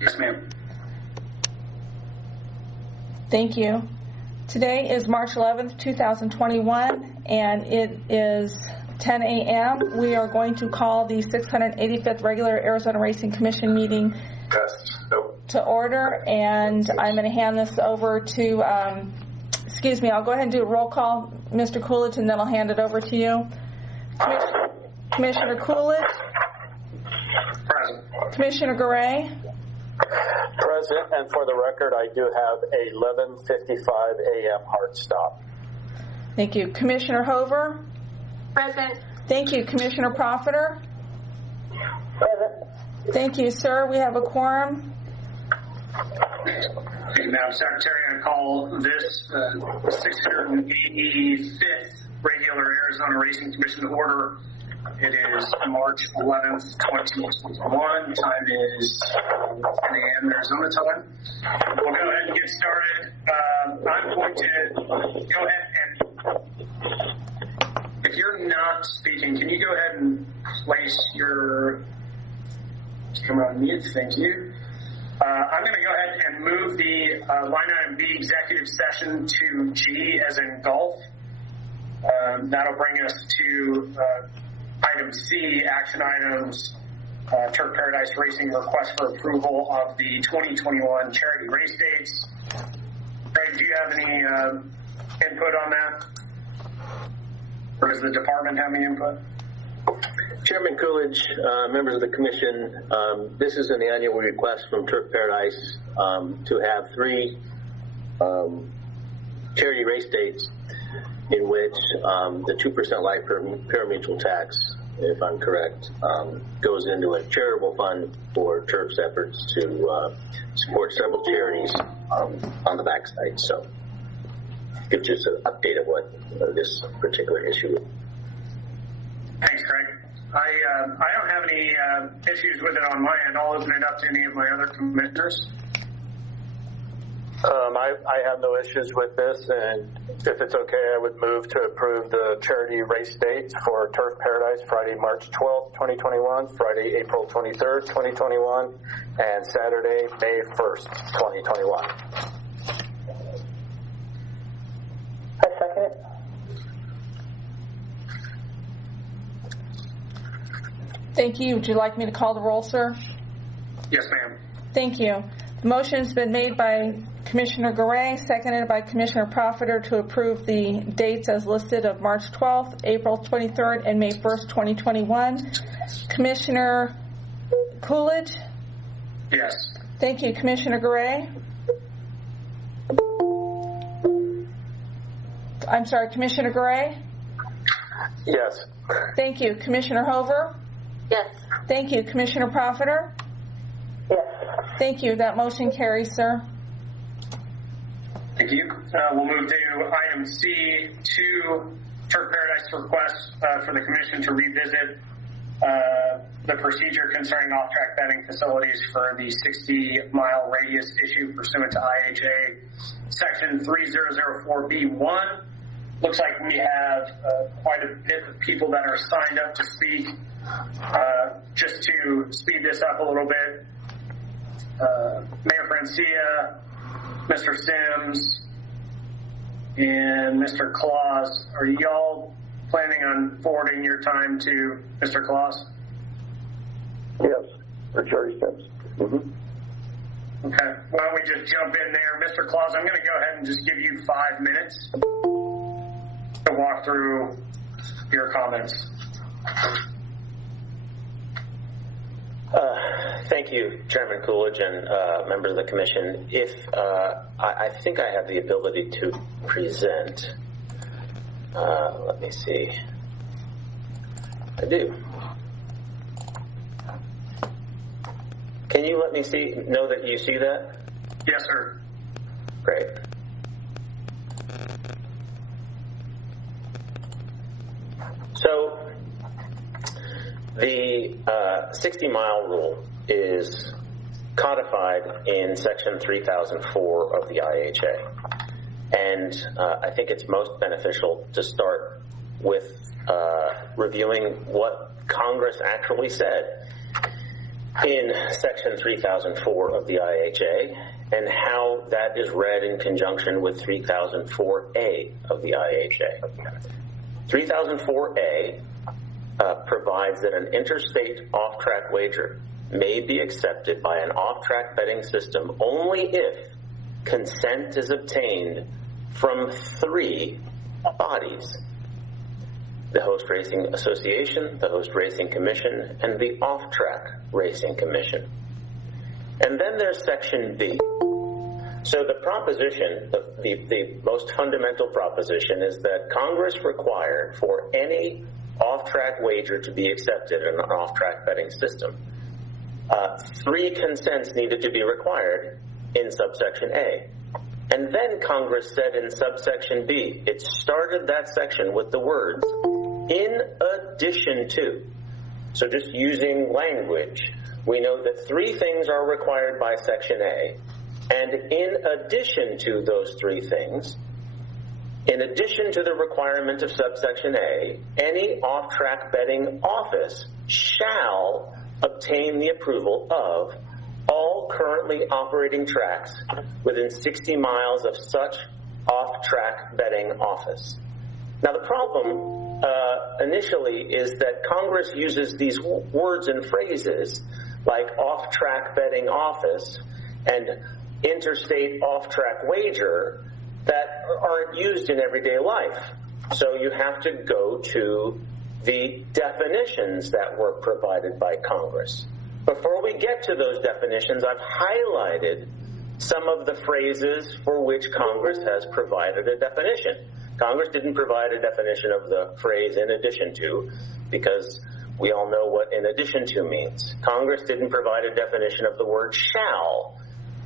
Yes, ma'am. Thank you. Today is March 11th, 2021, and it is 10 a.m. We are going to call the 685th regular Arizona Racing Commission meeting to order, and I'm going to hand this over to, I'll go ahead and do a roll call, Mr. Coolidge, and then I'll hand it over to you. Commissioner Coolidge? Present. Commissioner Garay? Present, and for the record, I do have a 11:55 a.m. hard stop. Thank you. Commissioner Hover? Present. Thank you. Commissioner Profiter? Present. Thank you, sir. We have a quorum. Thank you, Madam Secretary. I call this 685th regular Arizona Racing Commission to order. It is March 11th, 2021. Time is 10 a.m. Arizona time. We'll go ahead and get started. I'm going to go ahead and, if you're not speaking, can you go ahead and place your camera on mute? Thank you. I'm going to go ahead and move the line item B executive session to G as in golf. That'll bring us to item C, action items, Turf Paradise Racing request for approval of the 2021 charity race dates. Craig, do you have any input on that? Or does the department have any input? Chairman Coolidge, members of the commission, this is an annual request from Turf Paradise to have 3 charity race dates in which the 2% life parimutuel tax, if I'm correct, goes into a charitable fund for Turf's efforts to support several charities on the backside. So give just an update of what this particular issue is. Thanks, Craig. I don't have any issues with it on my end. I'll open it up to any of my other commissioners. I have no issues with this, and if it's okay, I would move to approve the charity race dates for Turf Paradise, Friday, March 12th, 2021, Friday, April 23rd, 2021, and Saturday, May 1st, 2021. I second it. Thank you. Would you like me to call the roll, sir? Yes, ma'am. Thank you. The motion has been made by Commissioner Garay, seconded by Commissioner Profiter to approve the dates as listed of March 12th, April 23rd, and May 1st, 2021. Commissioner Coolidge? Yes. Thank you. Commissioner Garay? I'm sorry, Commissioner Garay? Yes. Thank you. Commissioner Hover? Yes. Thank you. Commissioner Profiter? Yes. Thank you. That motion carries, sir. Thank you. We'll move to item C, 2, Turf Paradise request for the commission to revisit the procedure concerning off-track betting facilities for the 60-mile radius issue pursuant to IHA Section 3004B1. Looks like we have quite a bit of people that are signed up to speak. Just to speed this up a little bit, Mayor Francia, Mr. Sims, and Mr. Claus, are y'all planning on forwarding your time to Mr. Claus? Yes, for charity steps. Mm-hmm. Okay, why don't we just jump in there? Mr. Claus, I'm going to go ahead and just give you 5 minutes to walk through your comments. Thank you, Chairman Coolidge and members of the commission. I think I have the ability to present. Let me see. I do. Can you let me know that you see that? Yes, sir. Great. So the 60-mile rule is codified in Section 3004 of the IHA. And I think it's most beneficial to start with reviewing what Congress actually said. in Section 3004 of the IHA and how that is read in conjunction with 3004A of the IHA. 3004A provides that an interstate off-track wager may be accepted by an off-track betting system only if consent is obtained from 3 bodies: the Host Racing Association, the Host Racing Commission, and the Off-Track Racing Commission. And then there's Section B. So the proposition, the most fundamental proposition, is that Congress required for any off-track wager to be accepted in an off-track betting system, 3 consents needed to be required in subsection A. And then Congress said in subsection B, it started that section with the words, in addition to. So just using language, we know that 3 things are required by section A. And in addition to those 3 things, in addition to the requirement of subsection A, any off-track betting office shall obtain the approval of all currently operating tracks within 60 miles of such off-track betting office. Now the problem initially is that Congress uses these words and phrases like off-track betting office and interstate off-track wager that aren't used in everyday life. So you have to go to the definitions that were provided by Congress. Before we get to those definitions, I've highlighted some of the phrases for which Congress has provided a definition. Congress didn't provide a definition of the phrase in addition to, because we all know what in addition to means. Congress didn't provide a definition of the word shall,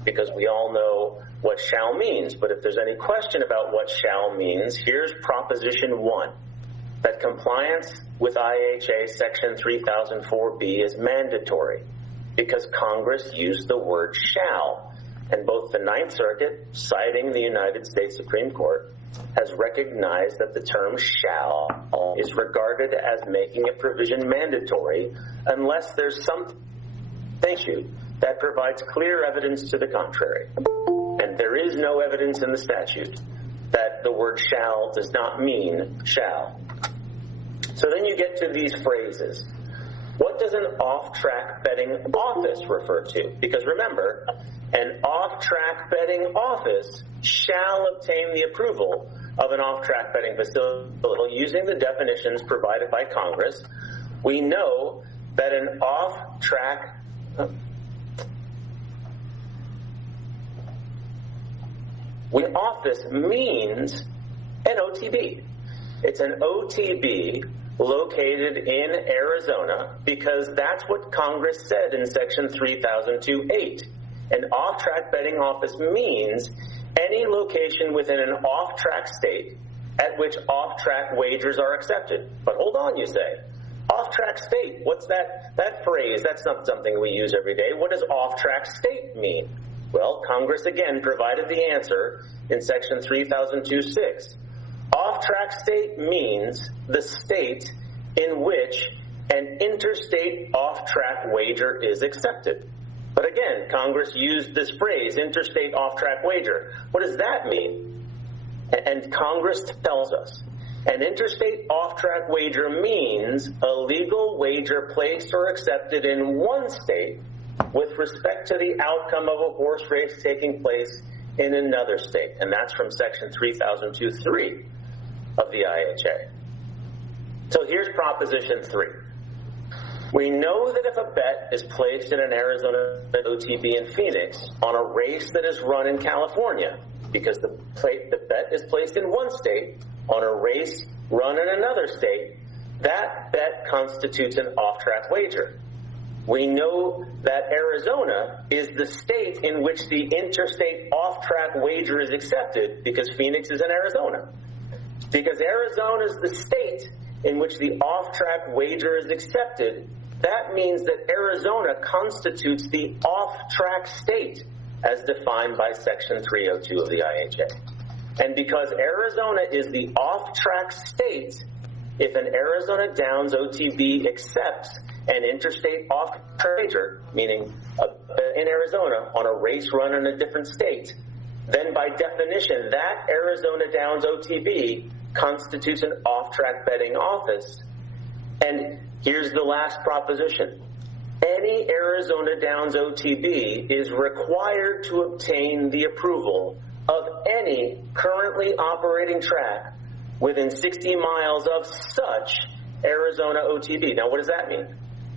because we all know what shall means. But if there's any question about what shall means, here's Proposition 1, that compliance with IHA Section 3004B is mandatory because Congress used the word shall. And both the Ninth Circuit, citing the United States Supreme Court, has recognized that the term shall is regarded as making a provision mandatory unless there's some issue that provides clear evidence to the contrary. And there is no evidence in the statute that the word shall does not mean shall. So then you get to these phrases. What does an off-track betting office refer to? Because remember, an off-track betting office shall obtain the approval of an off-track betting facility. Using the definitions provided by Congress, we know that an off-track office means an OTB. It's an OTB located in Arizona because that's what Congress said in Section 3002(8). An off-track betting office means any location within an off-track state at which off-track wagers are accepted. But hold on, you say. Off-track state, what's that phrase? That's not something we use every day. What does off-track state mean? Well, Congress again provided the answer in Section 3002(6). Off-track state means the state in which an interstate off-track wager is accepted. But again, Congress used this phrase, interstate off-track wager. What does that mean? And Congress tells us, an interstate off-track wager means a legal wager placed or accepted in one state with respect to the outcome of a horse race taking place in another state. And that's from Section 3002(3) of the IHA. So here's Proposition 3. We know that if a bet is placed in an Arizona OTB in Phoenix on a race that is run in California, because the bet is placed in one state on a race run in another state, that bet constitutes an off-track wager. We know that Arizona is the state in which the interstate off-track wager is accepted because Phoenix is in Arizona. Because Arizona is the state in which the off-track wager is accepted, that means that Arizona constitutes the off-track state as defined by Section 302 of the IHA. And because Arizona is the off-track state, if an Arizona Downs OTB accepts an interstate off-track major, meaning in Arizona, on a race run in a different state, then by definition, that Arizona Downs OTB constitutes an off-track betting office. And here's the last proposition. Any Arizona Downs OTB is required to obtain the approval of any currently operating track within 60 miles of such Arizona OTB. Now, what does that mean?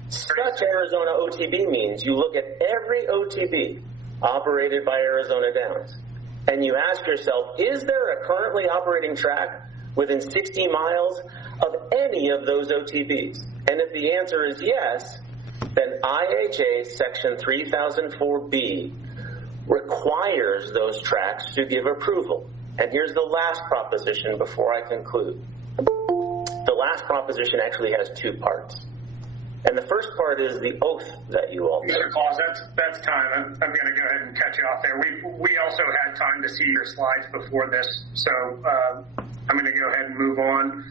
Such Arizona OTB means you look at every OTB operated by Arizona Downs, and you ask yourself, is there a currently operating track within 60 miles of any of those OTBs? And if the answer is yes, then IHA Section 3004B requires those tracks to give approval. And here's the last proposition before I conclude. The last proposition actually has two parts. And the first part is the oath that you all Mr. Claus, that's time. I'm going to go ahead and cut you off there. We also had time to see your slides before this, so I'm going to go ahead and move on.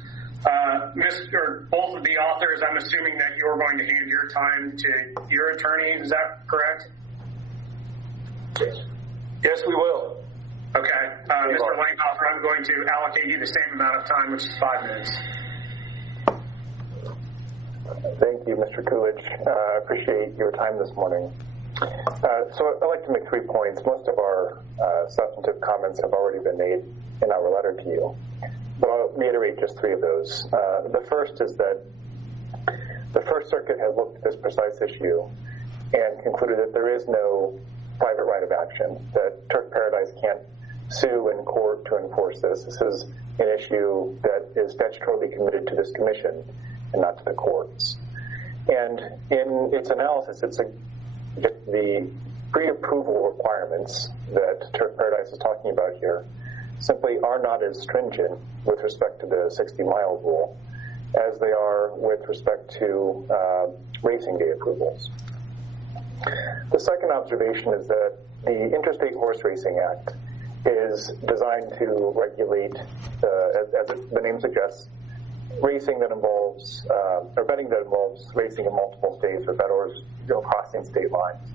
Both of the authors, I'm assuming that you're going to hand your time to your attorney. Is that correct? Yes, we will. Okay. Mr. Langhoffer, I'm going to allocate you the same amount of time, which is 5 minutes. Thank you, Mr. Coolidge. I appreciate your time this morning. So I'd like to make 3 points. Most of our substantive comments have already been made in our letter to you, but I'll reiterate just 3 of those. The first is that the First Circuit has looked at this precise issue and concluded that there is no private right of action, that Turf Paradise can't sue in court to enforce this. This is an issue that is statutorily committed to this commission and not to the courts. And in its analysis, the pre-approval requirements that Turf Paradise is talking about here simply are not as stringent with respect to the 60-mile rule as they are with respect to racing day approvals. The second observation is that the Interstate Horse Racing Act is designed to regulate, as the name suggests, racing that involves, or betting that involves racing in multiple states or bettors crossing state lines.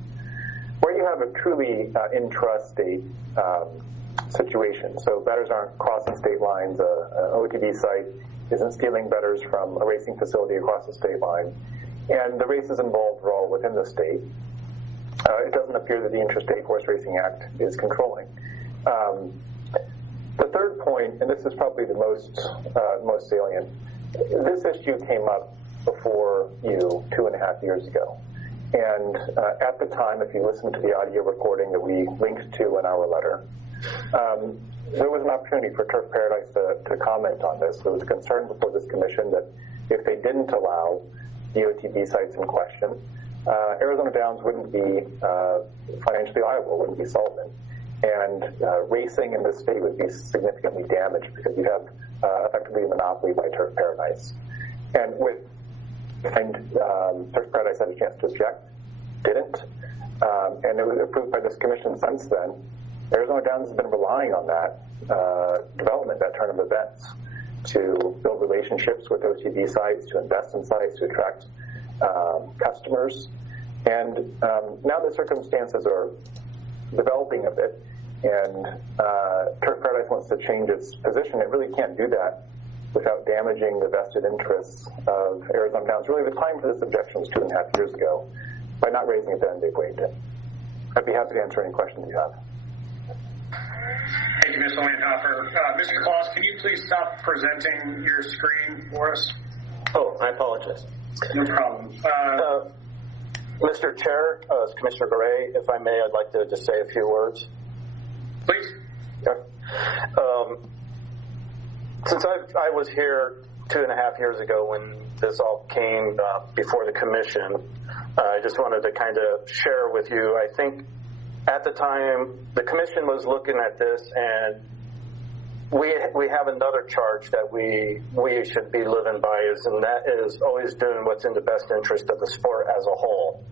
Where you have a truly intrastate situation, so bettors aren't crossing state lines, an OTB site isn't stealing bettors from a racing facility across the state line, and the races involved are all within the state. It doesn't appear that the Interstate Horse Racing Act is controlling. The third point, and this is probably the most salient, this issue came up before you 2.5 years ago. And at the time, if you listen to the audio recording that we linked to in our letter, there was an opportunity for Turf Paradise to comment on this. There was a concern before this commission that if they didn't allow the OTB sites in question, Arizona Downs wouldn't be financially liable, wouldn't be solvent. And racing in this state would be significantly damaged because you have effectively a monopoly by Turf Paradise. And Turf Paradise had a chance to object, didn't, and it was approved by this commission since then. Arizona Downs has been relying on that development, that turn of events, to build relationships with OTB sites, to invest in sites, to attract customers. And now the circumstances are developing a bit, and Turf Paradise wants to change its position. It really can't do that without damaging the vested interests of Arizona Downs. Really, the time for this objection was 2.5 years ago. By not raising it then, they've waived it. I'd be happy to answer any questions you have. Thank you, Mr. Langhoffer. Mr. Claus, can you please stop presenting your screen for us? Oh, I apologize. No problem. Mr. Chair, Commissioner Gray, if I may, I'd like to just say a few words. Please. Since I was here 2.5 years ago when this all came before the commission, I just wanted to kind of share with you, I think at the time the commission was looking at this, and we have another charge that we should be living by, and that is always doing what's in the best interest of the sport as a whole.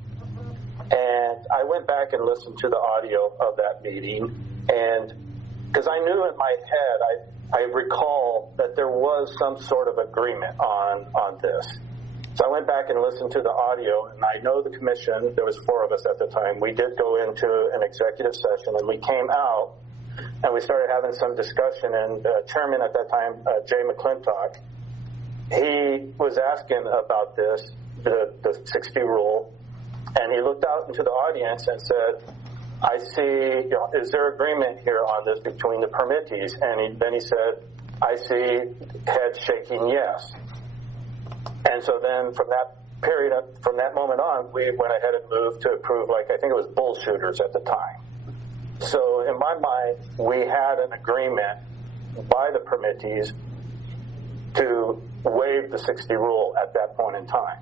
And I went back and listened to the audio of that meeting, and because I knew in my head, I recall that there was some sort of agreement on this. So I went back and listened to the audio, and I know the commission, there was 4 of us at the time, we did go into an executive session, and we came out, and we started having some discussion, and chairman at that time, Jay McClintock, he was asking about this, the 60 rule, and he looked out into the audience and said, I see, is there agreement here on this between the permittees? And then he said, I see heads shaking yes. And so then from that moment on, we went ahead and moved to approve, I think it was bull shooters at the time. So in my mind, we had an agreement by the permittees to waive the 60 rule at that point in time.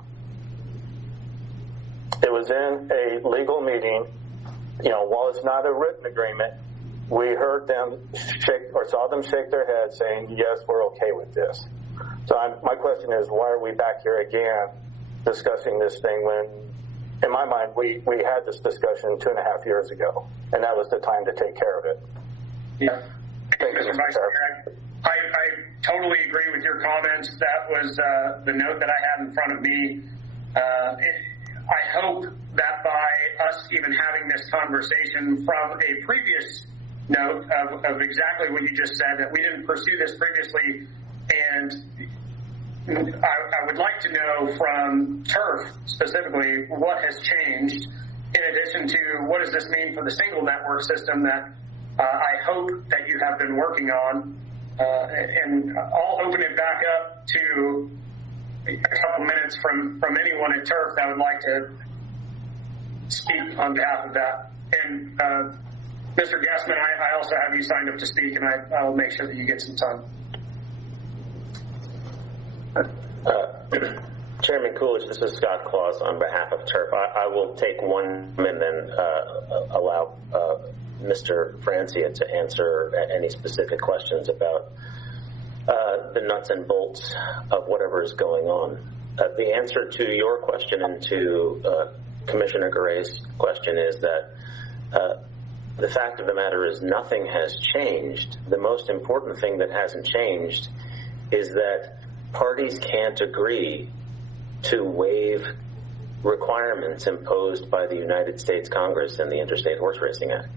It was in a legal meeting. While it's not a written agreement, we heard them shake or saw them shake their heads saying, yes, we're okay with this. So my question is, why are we back here again discussing this thing when, in my mind, we had this discussion 2.5 years ago, and that was the time to take care of it. Yeah. Thank you, Mr. Vice Chair. I totally agree with your comments. That was the note that I had in front of me. I hope that by us even having this conversation from a previous note of exactly what you just said, that we didn't pursue this previously, and I would like to know from TURF specifically what has changed, in addition to what does this mean for the single network system that I hope that you have been working on, and I'll open it back up to a couple minutes from anyone at TURF that would like to speak on behalf of that. And Mr. Gassman, I also have you signed up to speak, and I'll make sure that you get some time. Chairman Coolidge, this is Scott Claus on behalf of TURF. I will take 1 minute and then allow Mr. Francia to answer any specific questions about the nuts and bolts of whatever is going on. The answer to your question and to Commissioner Garay's question is that the fact of the matter is nothing has changed. The most important thing that hasn't changed is that parties can't agree to waive requirements imposed by the United States Congress and the Interstate Horse Racing Act.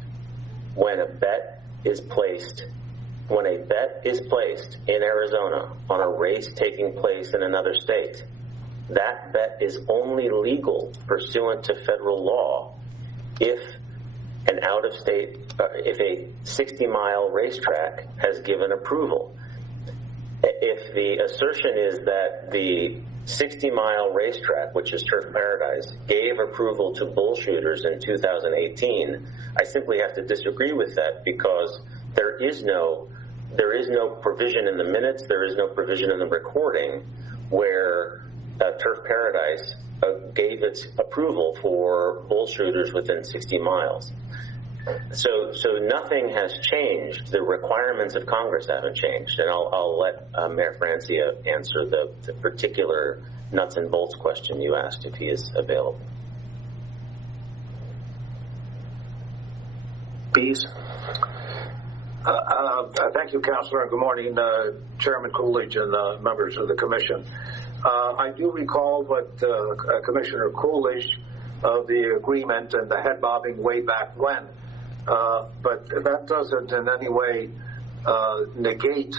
When a bet is placed in Arizona on a race taking place in another state, that bet is only legal pursuant to federal law if an out-of-state, if a 60-mile racetrack has given approval. If the assertion is that the 60-mile racetrack, which is Turf Paradise, gave approval to bull shooters in 2018, I simply have to disagree with that, because there is no provision in the minutes, there is no provision in the recording where Turf Paradise gave its approval for bull shooters within 60 miles. So nothing has changed. The requirements of Congress haven't changed. And I'll let Mayor Francia answer the particular nuts and bolts question you asked, if he is available. Please. Thank you, Councilor, and good morning, Chairman Coolidge and members of the Commission. I do recall what Commissioner Coolidge of the agreement and the head bobbing way back when. But that doesn't in any way negate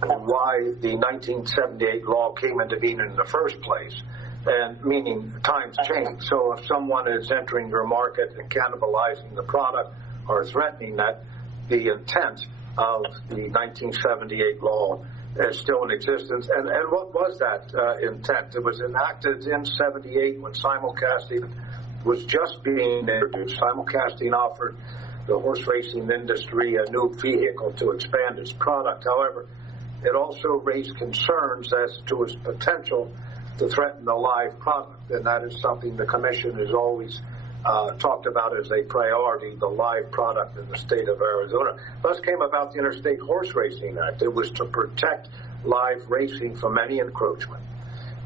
why the 1978 law came into being in the first place, and meaning times change. So if someone is entering your market and cannibalizing the product or threatening that, the intent of the 1978 law is still in existence. And what was that intent? It was enacted in 78 when simulcasting was just being introduced. Simulcasting offered the horse racing industry a new vehicle to expand its product. However, it also raised concerns as to its potential to threaten the live product, and that is something the Commission has always talked about as a priority, the live product in the state of Arizona. Thus came about the Interstate Horse Racing Act. It was to protect live racing from any encroachment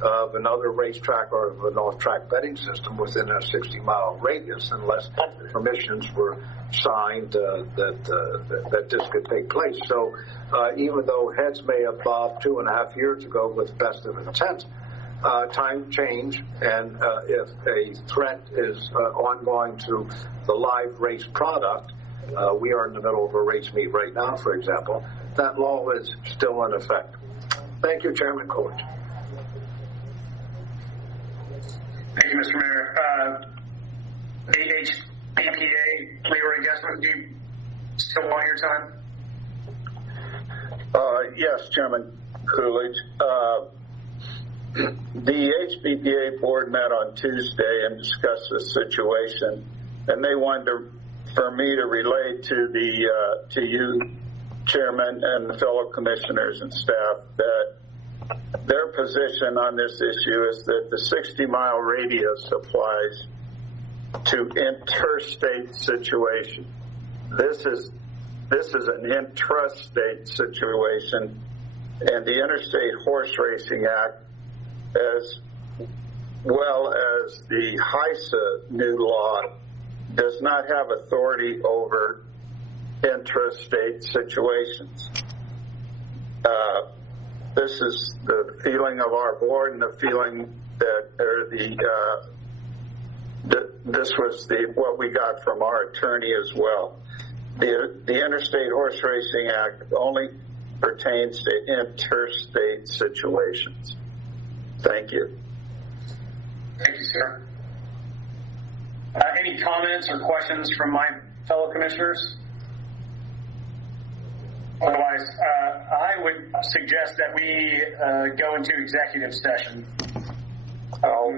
of another racetrack or of an off-track betting system within a 60-mile radius, unless permissions were signed that this could take place. So even though heads may have bobbed 2.5 years ago with best of intent, time change, and if a threat is ongoing to the live race product, we are in the middle of a race meet right now, for example, that law is still in effect. Thank you, Chairman Coolidge. Thank you, Mr. Mayor. AHBPA, Leroy Gessman, do you still want your time? Yes, Chairman Coolidge. The HBPA board met on Tuesday and discussed this situation, and they wanted for me to relay to you, Chairman, and the fellow commissioners and staff that their position on this issue is that the 60-mile radius applies to interstate situation. This is an intrastate situation, and the Interstate Horse Racing Act, as well as the HISA new law, does not have authority over intrastate situations. This is the feeling of our board and the feeling that this was what we got from our attorney as well. The Interstate Horse Racing Act only pertains to interstate situations. Thank you. Thank you, sir. Any comments or questions from my fellow commissioners? Otherwise, I would suggest that we go into executive session. I'll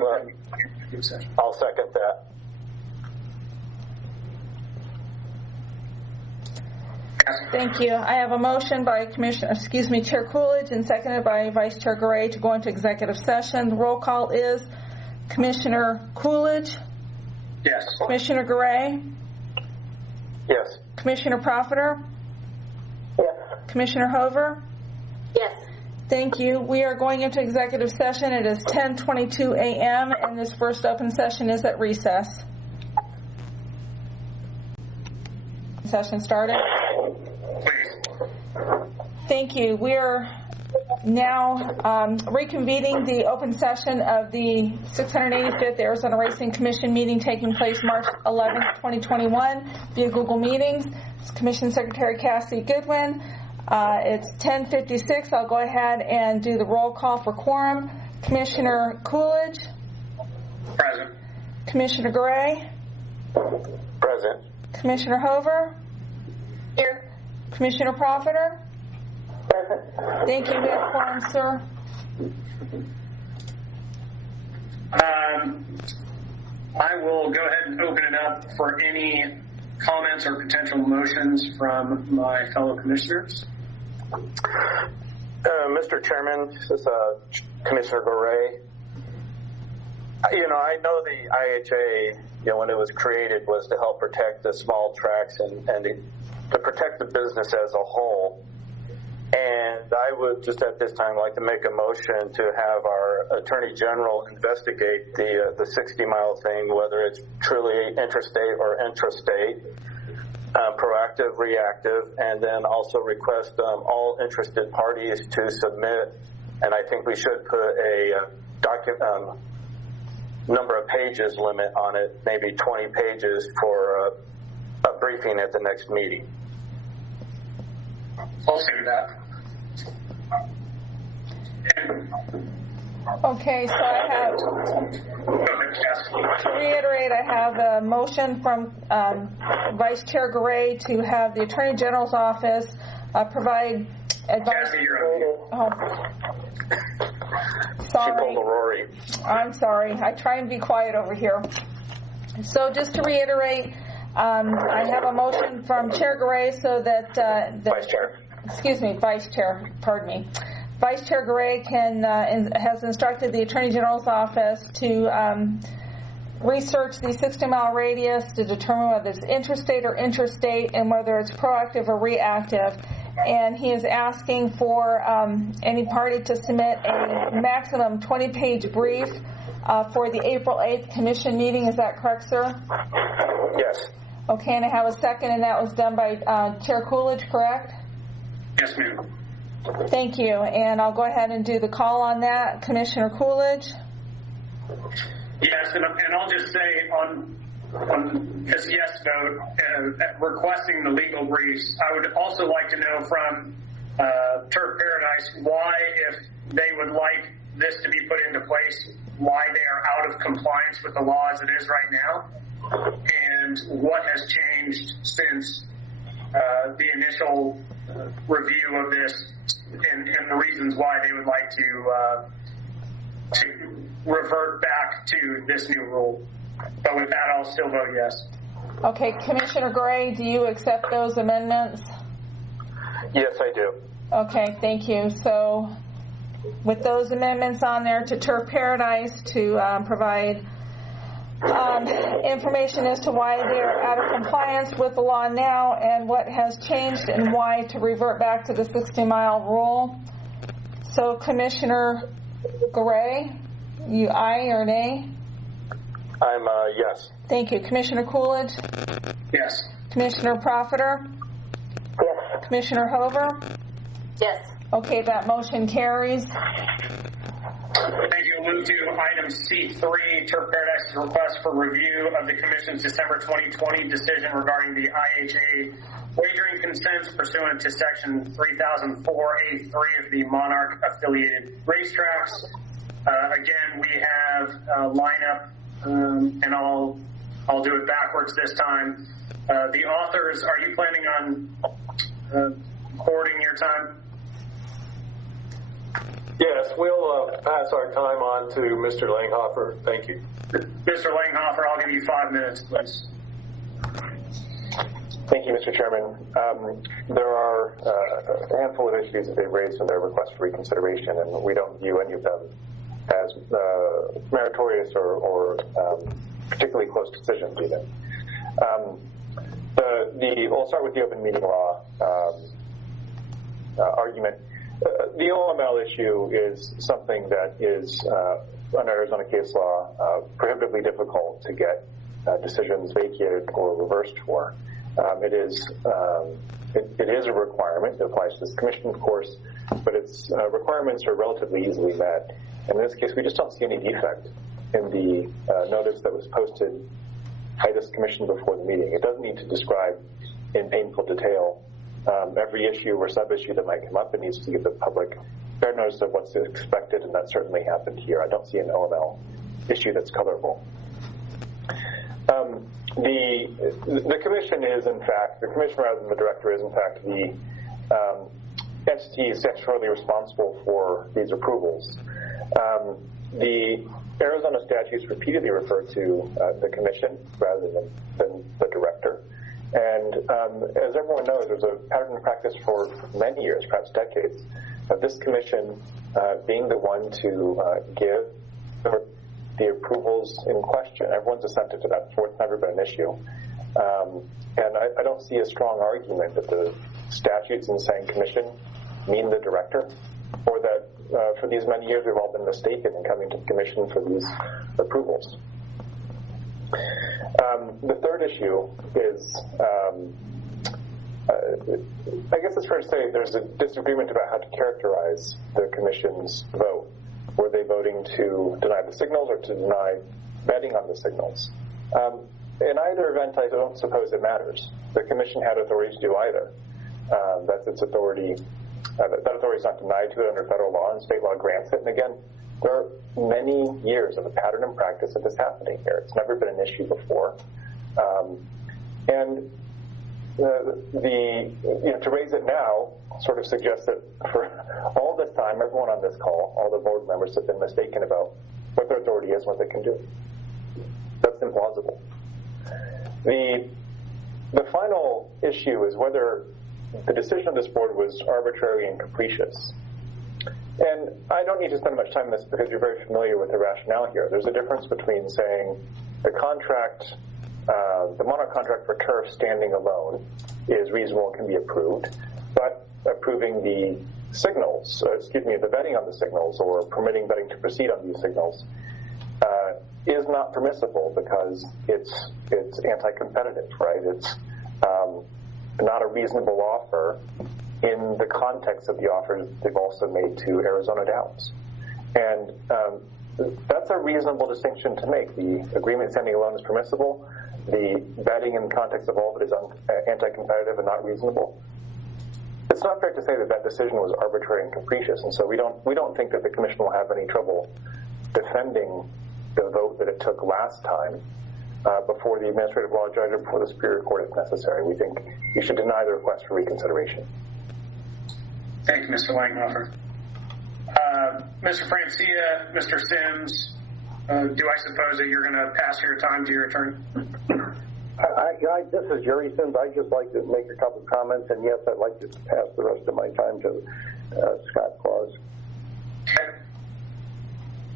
second that. Thank you. I have a motion by Chair Coolidge and seconded by Vice Chair Garay to go into executive session. The roll call is Commissioner Coolidge. Yes. Commissioner Garay. Yes. Commissioner Profiter. Yes. Commissioner Hover. Yes. Thank you. We are going into executive session. It is 10:22 a.m. and this first open session is at recess. Session started. Thank you. We are now reconvening the open session of the 685th Arizona Racing Commission meeting taking place March 11th, 2021 via Google Meetings. It's Commission Secretary Cassie Goodwin. It's 10:56. I'll go ahead and do the roll call for quorum. Commissioner Coolidge. Present. Commissioner Garay. Present. Commissioner Hover. Here. Commissioner Profiter. Present. Thank you. We have quorum, sir. I will go ahead and open it up for any comments or potential motions from my fellow commissioners. Mr. Chairman, this is Commissioner Garay. I know the IHA, when it was created, was to help protect the small tracks and to protect the business as a whole. And I would just at this time like to make a motion to have our Attorney General investigate the 60-mile thing, whether it's truly interstate or intrastate, proactive, reactive, and then also request all interested parties to submit. And I think we should put a number of pages limit on it, maybe 20 pages for a briefing at the next meeting. I'll say that. Okay, so I have, to reiterate, I have a motion from Vice Chair Garay to have the Attorney General's office provide advice. Sorry. She pulled a Rory. I'm sorry. I try and be quiet over here. So just to reiterate, I have a motion from Chair Garay so that Vice Chair. Excuse me, Vice Chair. Pardon me. Vice Chair Garay has instructed the Attorney General's office to research the 60-mile radius to determine whether it's interstate or interstate and whether it's proactive or reactive. And he is asking for any party to submit a maximum 20-page brief for the April 8th Commission meeting. Is that correct, sir? Yes. Okay, and I have a second, and that was done by Chair Coolidge, correct? Yes, ma'am. Thank you. And I'll go ahead and do the call on that. Commissioner Coolidge? Yes, and I'll just say on this yes vote, requesting the legal briefs, I would also like to know from Turf Paradise why, if they would like this to be put into place, why they are out of compliance with the law as it is right now, and what has changed since the initial review of this, and the reasons why they would like to revert back to this new rule. But with that, I'll still vote yes. Okay, Commissioner Gray, do you accept those amendments? Yes, I do. Okay, thank you. So with those amendments on there to Turf Paradise to provide information as to why they're out of compliance with the law now and what has changed and why to revert back to the 60-mile rule. So Commissioner Gray, you aye or nay? I'm yes. Thank you. Commissioner Coolidge? Yes. Commissioner Profiter? Yes. Commissioner Hover? Yes. Okay, that motion carries. Thank you. We'll move to item C3, Turf Paradise's request for review of the Commission's December 2020 decision regarding the IHA wagering consents pursuant to Section 3004A3 of the Monarch affiliated racetracks. Again, we have a lineup, and I'll do it backwards this time. The authors, are you planning on hoarding your time? Yes, we'll pass our time on to Mr. Langhofer. Thank you. Mr. Langhofer, I'll give you 5 minutes, please. Thank you, Mr. Chairman. There are a handful of issues that they've raised in their request for reconsideration, and we don't view any of them as meritorious or particularly close decisions even. We'll start with the open meeting law argument. The OML issue is something that is, under Arizona case law, prohibitively difficult to get decisions vacated or reversed for. It is a requirement. It applies to this commission, of course, but its requirements are relatively easily met. In this case, we just don't see any defect in the notice that was posted by this commission before the meeting. It doesn't need to describe in painful detail every issue or sub-issue that might come up. It needs to give the public fair notice of what's expected, and that certainly happened here. I don't see an OML issue that's colorable. The commission is, in fact, the commission rather than the director is, in fact, the entity statutorily responsible for these approvals. The Arizona statutes repeatedly refer to the commission rather than the director. And as everyone knows, there's a pattern of practice for many years, perhaps decades, of this commission being the one to give the approvals in question. Everyone's assented to that before. It's never been an issue. And I don't see a strong argument that the statutes in saying commission mean the director, or that for these many years we've all been mistaken in coming to the commission for these approvals. The third issue is, I guess it's fair to say there's a disagreement about how to characterize the commission's vote. Were they voting to deny the signals or to deny betting on the signals? In either event, I don't suppose it matters. The commission had authority to do either. That's its authority. That authority is not denied to it under federal law, and state law grants it. And again, there are many years of a pattern and practice of this happening here. It's never been an issue before. And to raise it now sort of suggests that for all this time, everyone on this call, all the board members have been mistaken about what their authority is and what they can do. That's implausible. The final issue is whether the decision of this board was arbitrary and capricious. And I don't need to spend much time on this because you're very familiar with the rationale here. There's a difference between saying the contract, the Monarch contract for turf standing alone is reasonable and can be approved, but approving the signals, the betting on the signals or permitting betting to proceed on these signals is not permissible because it's anti-competitive, right? It's not a reasonable offer in the context of the offers they've also made to Arizona Downs. And that's a reasonable distinction to make. The agreement standing alone is permissible. The vetting in the context of all of it is anti-competitive and not reasonable. It's not fair to say that that decision was arbitrary and capricious, and so we don't think that the Commission will have any trouble defending the vote that it took last time before the administrative law judge or before the Superior Court if necessary. We think you should deny the request for reconsideration. Thank you, Mr. Langhofer. Mr. Francia, Mr. Sims, do I suppose that you're going to pass your time to your attorney? This is Jerry Sims. I'd just like to make a couple comments, and yes, I'd like to pass the rest of my time to Scott Claus. Okay.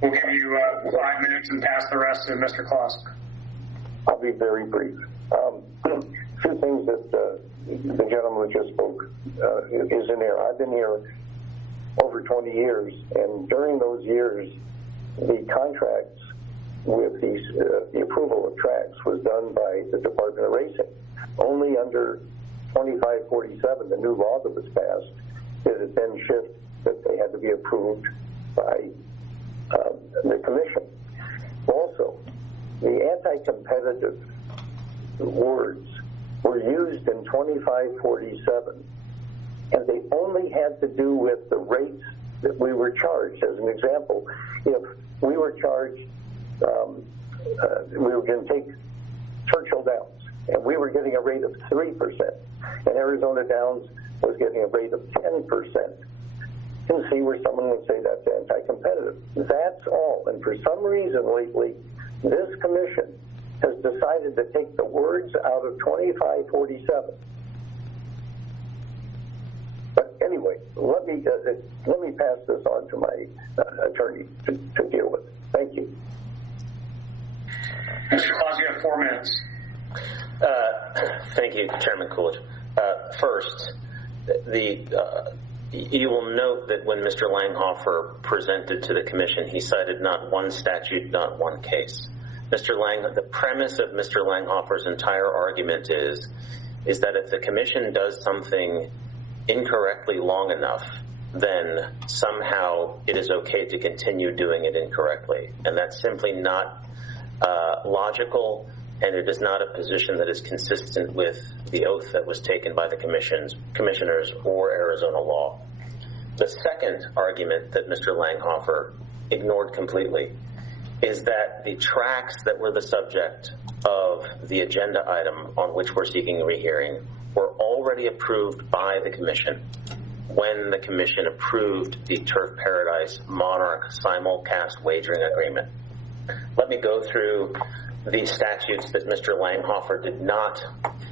We'll give you 5 minutes and pass the rest to Mr. Claus. I'll be very brief. Two things that the gentleman who just spoke is in there. I've been here over 20 years, and during those years, the contracts with the approval of tracks was done by the Department of Racing. Only under 2547, the new law that was passed, did it then shift that they had to be approved by the Commission. Also, the anti-competitive words were used in 2547, and they only had to do with the rates that we were charged. As an example, if we were charged, we were going to take Churchill Downs, and we were getting a rate of 3%, and Arizona Downs was getting a rate of 10%. You can see where someone would say that's anti-competitive. That's all. And for some reason lately, this Commission has decided to take the words out of 2547. But anyway, let me pass this on to my attorney to deal with. Thank you. Mr. Claus, you have 4 minutes. Thank you, Chairman Coolidge. First, you will note that when Mr. Langhofer presented to the Commission, he cited not one statute, not one case. The premise of Mr. Langhofer's entire argument is that if the Commission does something incorrectly long enough, then somehow it is okay to continue doing it incorrectly. And that's simply not logical, and it is not a position that is consistent with the oath that was taken by the commissioners or Arizona law. The second argument that Mr. Langhofer ignored completely is that the tracks that were the subject of the agenda item on which we're seeking a rehearing were already approved by the Commission when the Commission approved the Turf Paradise Monarch simulcast wagering agreement. Let me go through the statutes that Mr. Langhofer did not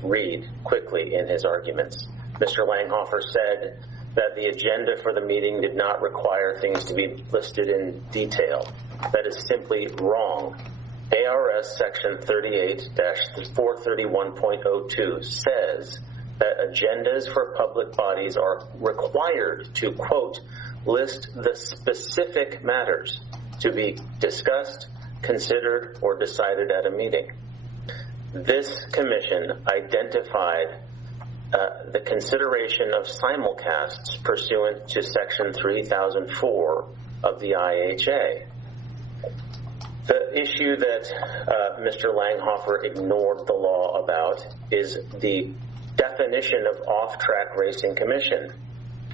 read quickly in his arguments. Mr. Langhofer said that the agenda for the meeting did not require things to be listed in detail. That is simply wrong. ARS Section 38-431.02 says that agendas for public bodies are required to, quote, list the specific matters to be discussed, considered, or decided at a meeting. This Commission identified the consideration of simulcasts pursuant to Section 3004 of the IHA. The issue that Mr. Langhofer ignored the law about is the definition of off-track racing commission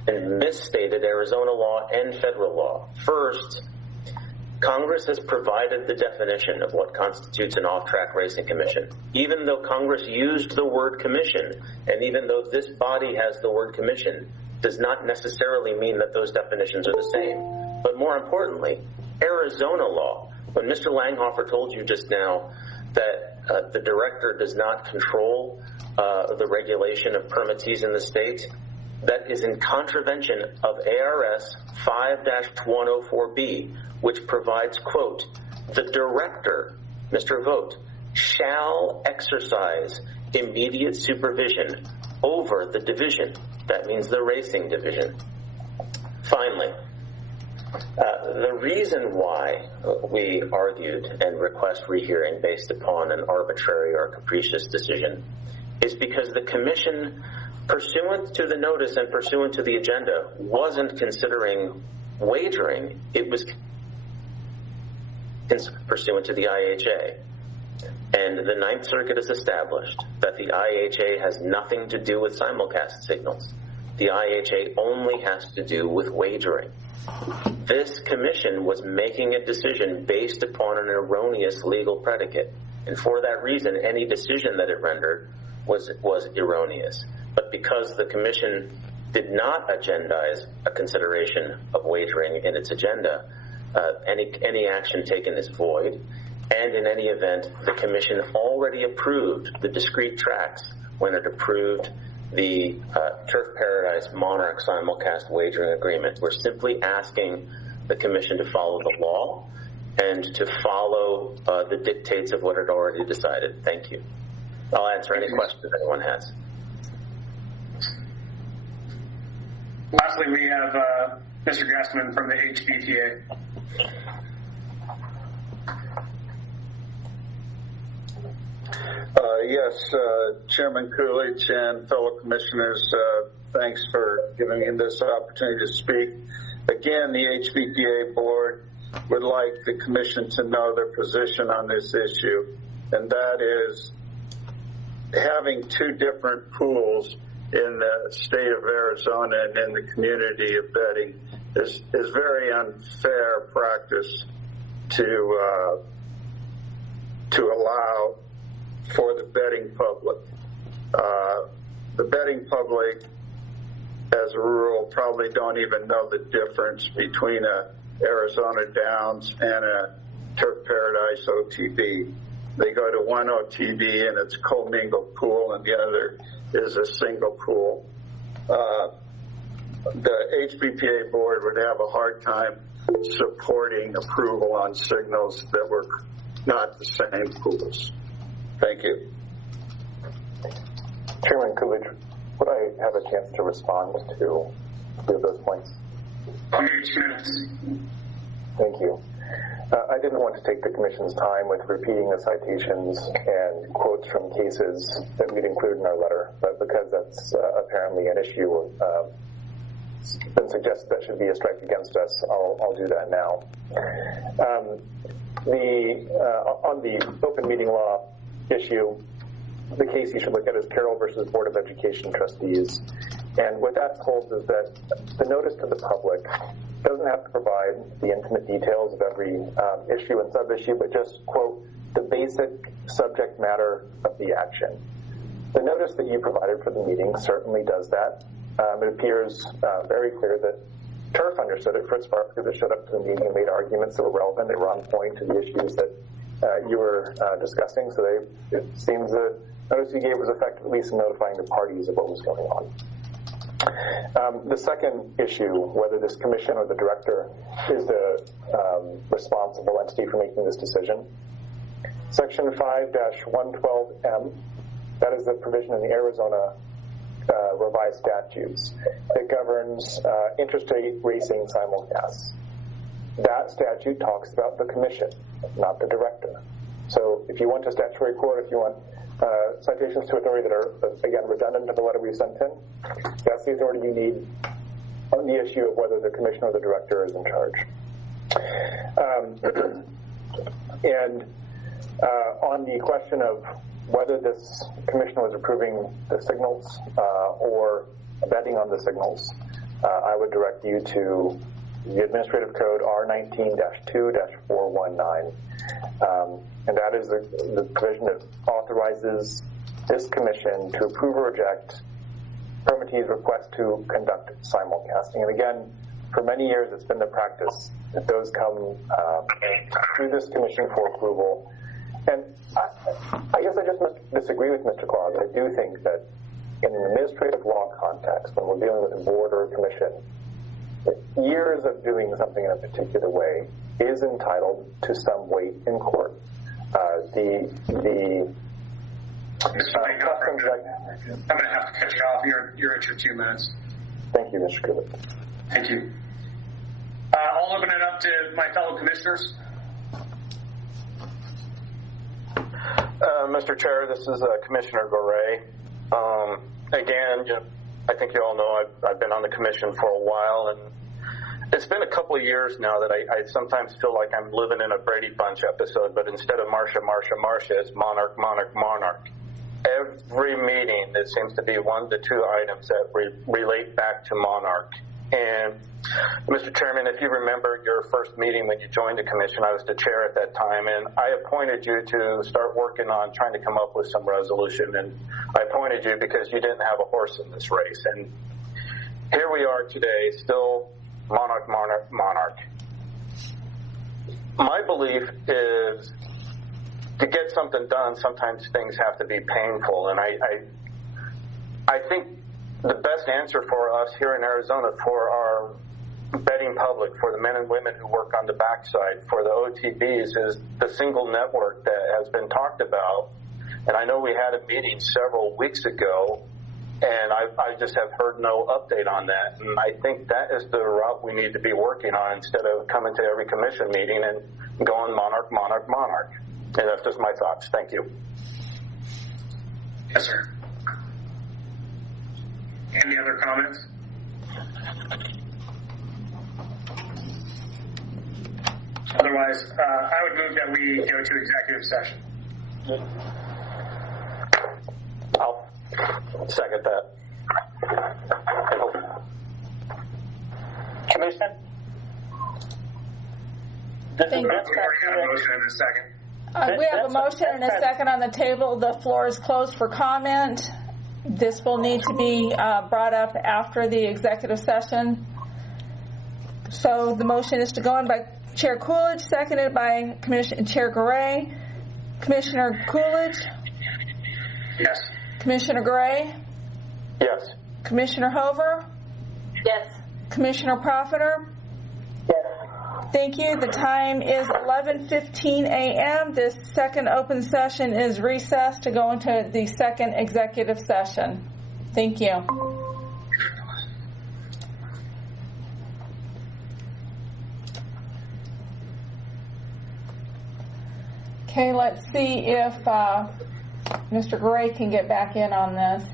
and misstated Arizona law and federal law. First, Congress has provided the definition of what constitutes an off-track racing commission. Even though Congress used the word commission, and even though this body has the word commission, does not necessarily mean that those definitions are the same. But more importantly, Arizona law, when Mr. Langhofer told you just now that the director does not control the regulation of permittees in the state, that is in contravention of ARS 5-104B, which provides, quote, the director, Mr. Vogt, shall exercise immediate supervision over the division. That means the racing division. Finally, the reason why we argued and request rehearing based upon an arbitrary or capricious decision is because the Commission pursuant to the notice and pursuant to the agenda, wasn't considering wagering. It was pursuant to the IHA. And the Ninth Circuit has established that the IHA has nothing to do with simulcast signals. The IHA only has to do with wagering. This commission was making a decision based upon an erroneous legal predicate. And for that reason, any decision that it rendered was erroneous. But because the commission did not agendize a consideration of wagering in its agenda, any action taken is void. And in any event, the commission already approved the discrete tracks when it approved the Turf Paradise Monarch simulcast wagering agreement. We're simply asking the commission to follow the law and to follow the dictates of what it already decided. Thank you. I'll answer any questions anyone has. Lastly, we have Mr. Gassman from the HBTA. Yes, Chairman Coolidge and fellow commissioners, thanks for giving me this opportunity to speak. Again, the HBTA board would like the commission to know their position on this issue, and that is having two different pools in the state of Arizona and in the community of betting is very unfair practice to allow for the betting public. The betting public, as a rule, probably don't even know the difference between a Arizona Downs and a Turf Paradise OTB. They go to one OTB and it's commingled pool, and the other is a single pool. The HBPA board would have a hard time supporting approval on signals that were not the same pools. Thank you. Chairman Coolidge, would I have a chance to respond to a few of those points? Under 2 minutes. Thank you. I didn't want to take the Commission's time with repeating the citations and quotes from cases that we'd include in our letter, but because that's apparently an issue been suggested that should be a strike against us, I'll do that now. On the open meeting law issue, the case you should look at is Carroll versus Board of Education Trustees. And what that holds is that the notice to the public doesn't have to provide the intimate details of every issue and sub-issue, but just, quote, the basic subject matter of the action. The notice that you provided for the meeting certainly does that. It appears very clear that Turf understood it. Fritz Barker showed up to the meeting and made arguments that were relevant. They were on point to the issues that you were discussing. So it seems the notice you gave was effective, at least in notifying the parties of what was going on. The second issue, whether this commission or the director is the responsible entity for making this decision. Section 5-112M, that is the provision in the Arizona revised statutes that governs interstate racing simulcasts. That statute talks about the commission, not the director. So if you want a statutory court, if you want citations to authority that are, again, redundant to the letter we sent in, that's the authority you need on the issue of whether the commission or the director is in charge. On the question of whether this commission was approving the signals or betting on the signals, I would direct you to the Administrative Code R19-2-419. And that is the provision that authorizes this commission to approve or reject permittees' request to conduct simulcasting. And again, for many years, it's been the practice that those come through this commission for approval. And I guess I just must disagree with Mr. Claus. I do think that in an administrative law context, when we're dealing with a board or a commission, years of doing something in a particular way is entitled to some weight in court. I'm going to have to cut you off. You're at your 2 minutes. Thank you, Mr. Coolidge. Thank you. I'll open it up to my fellow commissioners. Mr. Chair, this is Commissioner Goray. Again, I think you all know I've been on the commission for a while, and it's been a couple of years now that I sometimes feel like I'm living in a Brady Bunch episode, but instead of Marsha, it's Monarch, Monarch, Monarch. Every meeting, there seems to be 1 to 2 items that relate back to Monarch. And Mr. Chairman, if you remember your first meeting when you joined the commission, I was the chair at that time, and I appointed you to start working on trying to come up with some resolution. And I appointed you because you didn't have a horse in this race. And here we are today, still Monarch, Monarch, Monarch. My belief is to get something done, sometimes things have to be painful. And I think the best answer for us here in Arizona, for our betting public, for the men and women who work on the backside, for the OTBs, is the single network that has been talked about. And I know we had a meeting several weeks ago, and I just have heard no update on that. And I think that is the route we need to be working on instead of coming to every commission meeting and going Monarch, Monarch, Monarch. And that's just my thoughts. Thank you. Yes, sir. Any other comments? Otherwise, I would move that we go to executive session. I'll second that. Commissioner? Thank you. We already got a motion in a second. We have a motion and a second on the table. The floor is closed for comment. This will need to be brought up after the executive session. So the motion is to go in by Chair Coolidge, seconded by Chair Garay. Commissioner Coolidge? Yes. Commissioner Garay? Yes. Commissioner Hover? Yes. Commissioner Profiter? Yes. Thank you. The time is 11:15 a.m. This second open session is recessed to go into the second executive session. Thank you. Okay, let's see if Mr. Gray can get back in on this.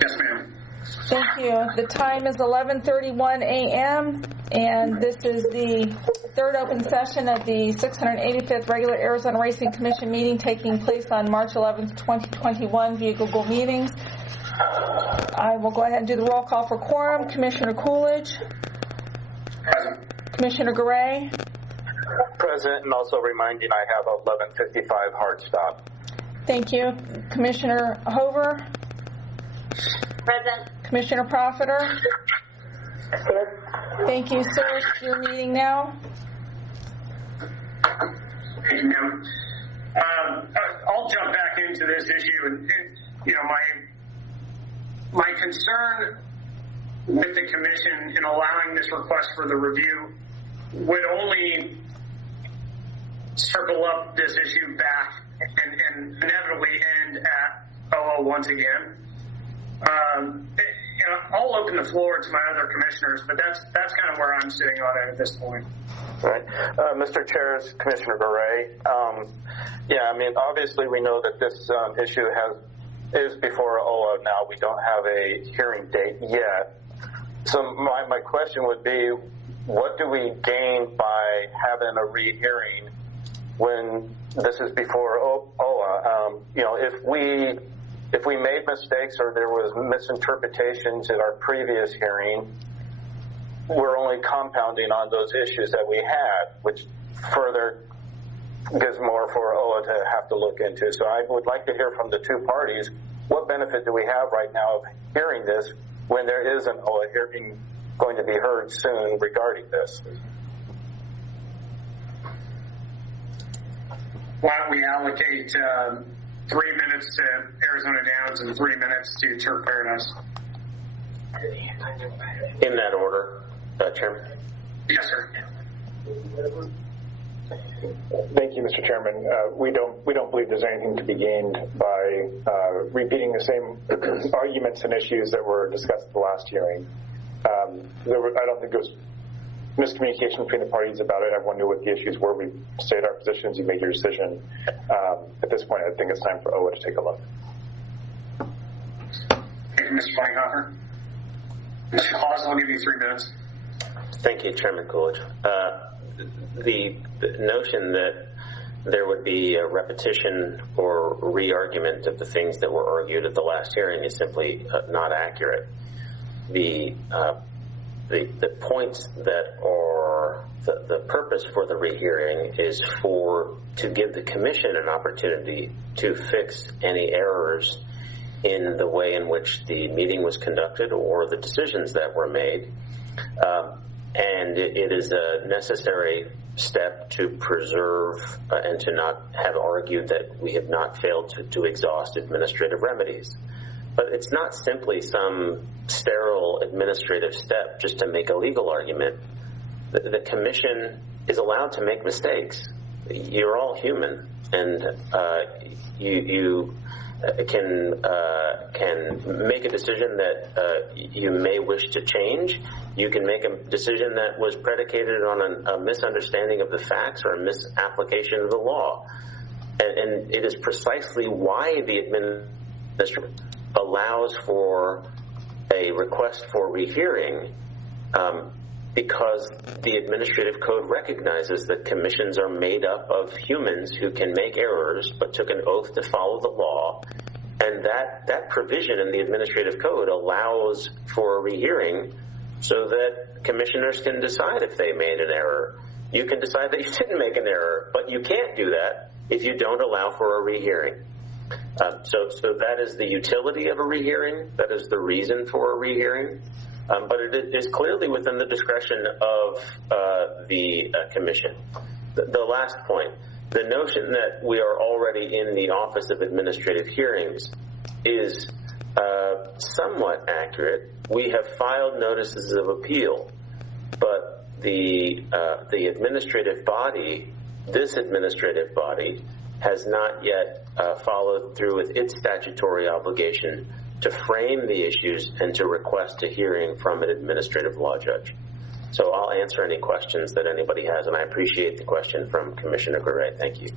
Yes, ma'am. Thank you. The time is 11:31 a.m. and this is the third open session of the 685th regular Arizona Racing Commission meeting taking place on March 11th, 2021 via Google Meetings. I will go ahead and do the roll call for quorum. Commissioner Coolidge. Present. Commissioner Garay. Present, and also reminding I have a 11:55 hard stop. Thank you. Commissioner Hover. Present. Commissioner Profiter. Here. Thank you, sir. Your meeting now. Thank you, ma'am. I'll jump back into this issue, and my concern with the commission in allowing this request for the review would only circle up this issue back and inevitably end at OO once again. I'll open the floor to my other commissioners, but that's kind of where I'm sitting on it at this point. Right. Mr. Chair, Commissioner Garay. Obviously we know that this issue is before OA now. We don't have a hearing date yet. So my question would be, what do we gain by having a rehearing when this is before OA? If we made mistakes or there was misinterpretations at our previous hearing, we're only compounding on those issues that we had, which further gives more for OA to have to look into. So I would like to hear from the two parties, what benefit do we have right now of hearing this when there is an OA hearing going to be heard soon regarding this? Why don't we allocate 3 minutes to Arizona Downs and 3 minutes to Turf Paradise? In that order, Chairman. Yes, sir. Thank you, Mr. Chairman. We don't believe there's anything to be gained by repeating the same arguments and issues that were discussed at the last hearing. I don't think it was miscommunication between the parties about it. Everyone knew what the issues were. We stated our positions. You made your decision. At this point, I think it's time for OWA to take a look. Thank you, Mr. Bonhoeffer. Mr. Claus, I'll give you 3 minutes. Thank you, Chairman Coolidge. The notion that there would be a repetition or re-argument of the things that were argued at the last hearing is simply not accurate. The points that are the purpose for the rehearing is to give the Commission an opportunity to fix any errors in the way in which the meeting was conducted or the decisions that were made. And it is a necessary step to preserve and to not have argued that we have not failed to exhaust administrative remedies. But it's not simply some sterile administrative step just to make a legal argument. The Commission is allowed to make mistakes. You're all human, and you can make a decision that you may wish to change. You can make a decision that was predicated on a misunderstanding of the facts or a misapplication of the law. And it is precisely why the administration allows for a request for rehearing, because the administrative code recognizes that commissions are made up of humans who can make errors but took an oath to follow the law. And that provision in the administrative code allows for a rehearing so that commissioners can decide if they made an error. You can decide that you didn't make an error, but you can't do that if you don't allow for a rehearing. So that is the utility of a rehearing. That is the reason for a rehearing. But it is clearly within the discretion of the Commission. The last point, the notion that we are already in the Office of Administrative Hearings is somewhat accurate. We have filed notices of appeal, but the administrative body, this administrative body, has not yet followed through with its statutory obligation to frame the issues and to request a hearing from an administrative law judge. So I'll answer any questions that anybody has, and I appreciate the question from Commissioner Gray. Thank you.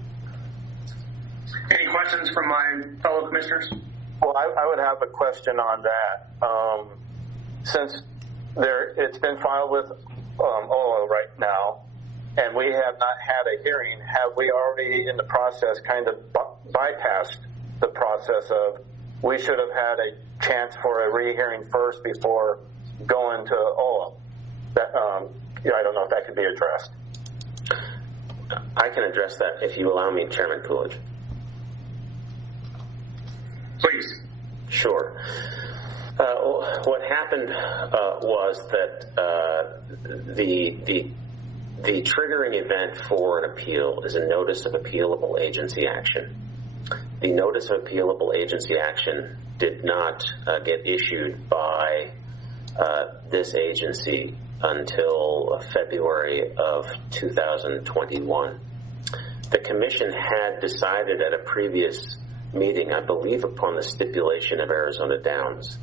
Any questions from my fellow commissioners? Well, I would have a question on that. Since it's been filed with OWA right now, and we have not had a hearing, have we already in the process kind of bypassed the process of we should have had a chance for a rehearing first before going to OWA? I don't know if that could be addressed. I can address that if you allow me, Chairman Coolidge. Please. Sure. What happened was that the triggering event for an appeal is a notice of appealable agency action. The notice of appealable agency action did not get issued by this agency until February of 2021. The Commission had decided at a previous meeting, I believe upon the stipulation of Arizona Downs,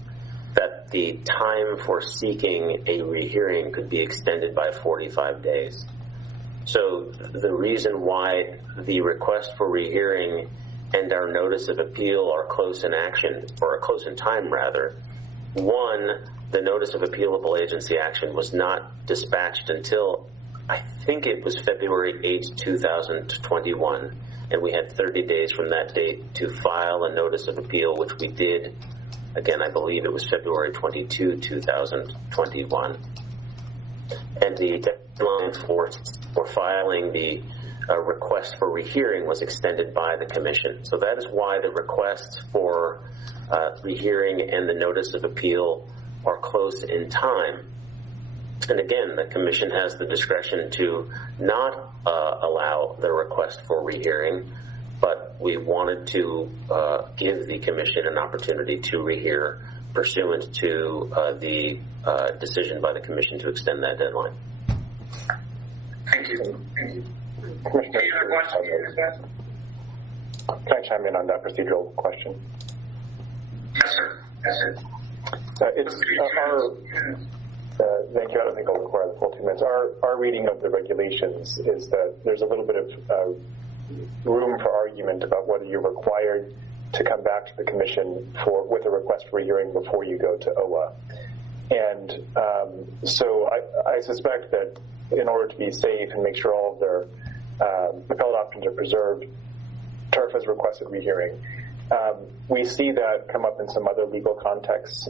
that the time for seeking a rehearing could be extended by 45 days. So the reason why the request for rehearing and our notice of appeal are close in action, or close in time rather, one, the notice of appealable agency action was not dispatched until I think it was February 8, 2021, and we had 30 days from that date to file a notice of appeal, which we did. Again, I believe it was February 22, 2021. And the deadline for filing the request for rehearing was extended by the Commission. So that is why the requests for rehearing and the notice of appeal are close in time. And again, the Commission has the discretion to not allow the request for rehearing, but we wanted to give the Commission an opportunity to rehear pursuant to the decision by the Commission to extend that deadline. Thank you. Thank you. Any other questions? Can I chime in on that procedural question? Yes, sir. Yes, sir. Thank you. I don't think I'll require the full 2 minutes. Our reading of the regulations is that there's a little bit of room for argument about whether you're required to come back to the commission with a request for a hearing before you go to OWA. And so I suspect that in order to be safe and make sure all of their appellate options are preserved, TURF has requested rehearing. We see that come up in some other legal contexts.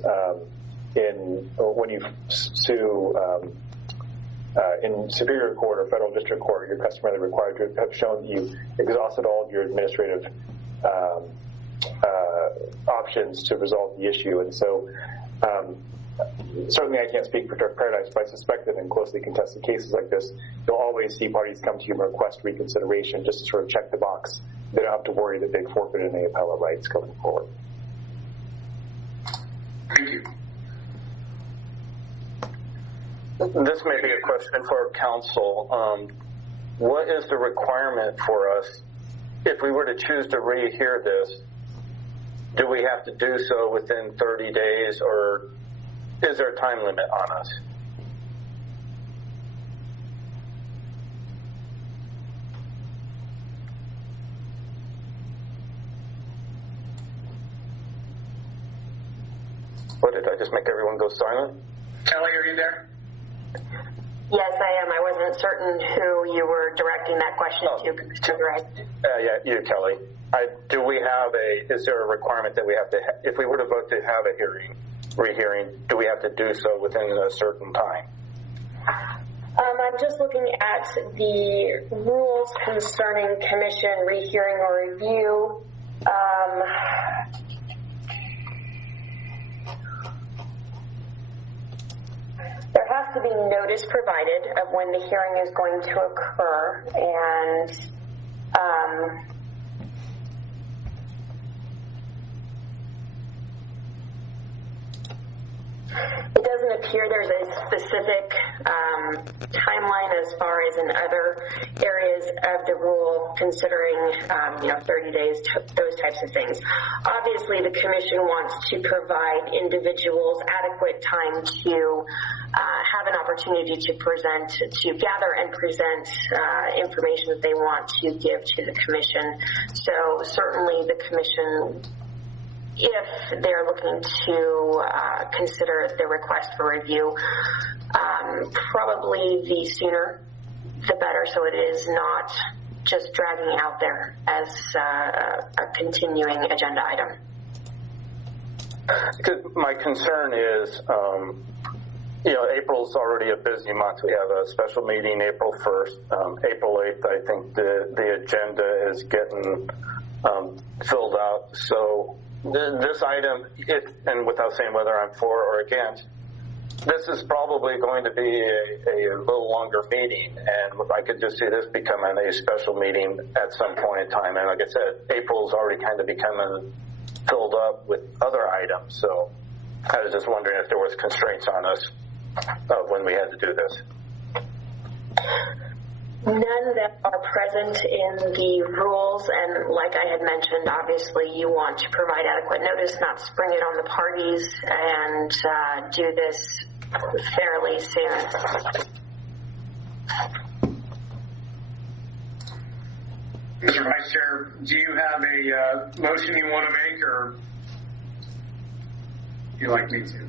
When you sue in Superior Court or Federal District Court, you're customarily required to have shown that you exhausted all of your administrative options to resolve the issue. And so certainly I can't speak for Turf Paradise, but I suspect that in closely contested cases like this, you'll always see parties come to you and request reconsideration just to sort of check the box. They don't have to worry that they've forfeited any appellate rights going forward. Thank you. This may be a question for council. What is the requirement for us if we were to choose to rehear this? Do we have to do so within 30 days, or is there a time limit on us? What, did I just make everyone go silent? Kelly, are you there? Yes, I am. I wasn't certain who you were directing that question to, Commissioner Gray. Yeah, you, Kelly. Is there a requirement that we have to, if we were to vote to have a rehearing, do we have to do so within a certain time? I'm just looking at the rules concerning commission rehearing or review. There has to be notice provided of when the hearing is going to occur, and it doesn't appear there's a specific timeline as far as in other areas of the rule, considering 30 days, those types of things. Obviously, the commission wants to provide individuals adequate time to have an opportunity to gather and present information that they want to give to the commission. So certainly the commission, if they're looking to consider the request for review, probably the sooner the better, so it is not just dragging out there as a continuing agenda item. My concern is, April's already a busy month. We have a special meeting April 1st. April 8th, I think the agenda is getting filled out. So this item, and without saying whether I'm for or against, this is probably going to be a little longer meeting, and I could just see this becoming a special meeting at some point in time. And like I said, April's already kind of becoming filled up with other items. So I was just wondering if there was constraints on us of when we had to do this. None that are present in the rules, and like I had mentioned, obviously you want to provide adequate notice, not spring it on the parties, and do this fairly soon. Mr. Vice Chair, do you have a motion you want to make, or would you like me to?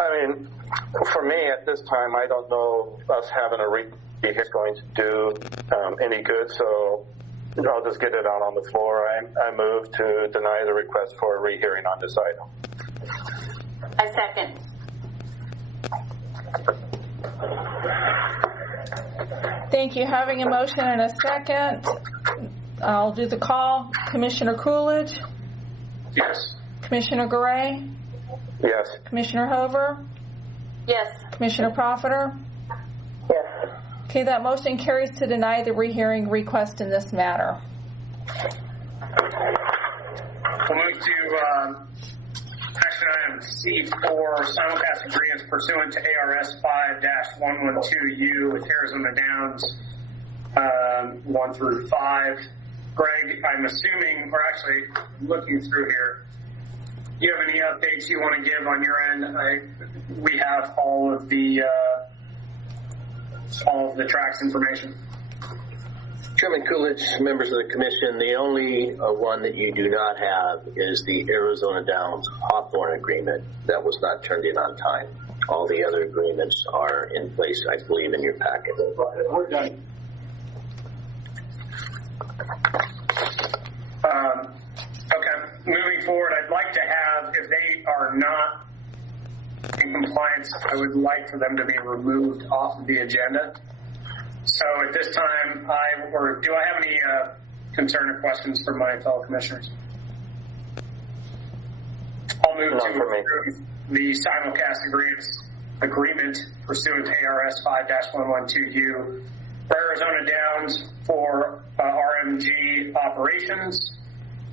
I mean, for me at this time, I don't know us having a rehearing is going to do any good, so I'll just get it out on the floor. I move to deny the request for a rehearing on this item. I second. Thank you. Having a motion and a second, I'll do the call. Commissioner Coolidge? Yes. Commissioner Garay? Yes. Commissioner Hover? Yes. Commissioner Profiter? Yes. Okay, that motion carries to deny the rehearing request in this matter. We'll move to action item C4, simulcast agreements pursuant to ARS 5-112U with Arizona Downs 1 through 5. Greg, I'm assuming, or actually looking through here, you have any updates you want to give on your end? We have all of the tracks information. Chairman Coolidge, members of the commission, the only one that you do not have is the Arizona Downs Hawthorne agreement. That was not turned in on time. All the other agreements are in place, I believe, in your packet. We're done. Okay, moving forward, I'd like to have, if they are not in compliance, I would like for them to be removed off of the agenda. So at this time, do I have any concern or questions from my fellow commissioners? I'll move to approve the simulcast agreement pursuant to ARS 5-112U for Arizona Downs for RMG operations,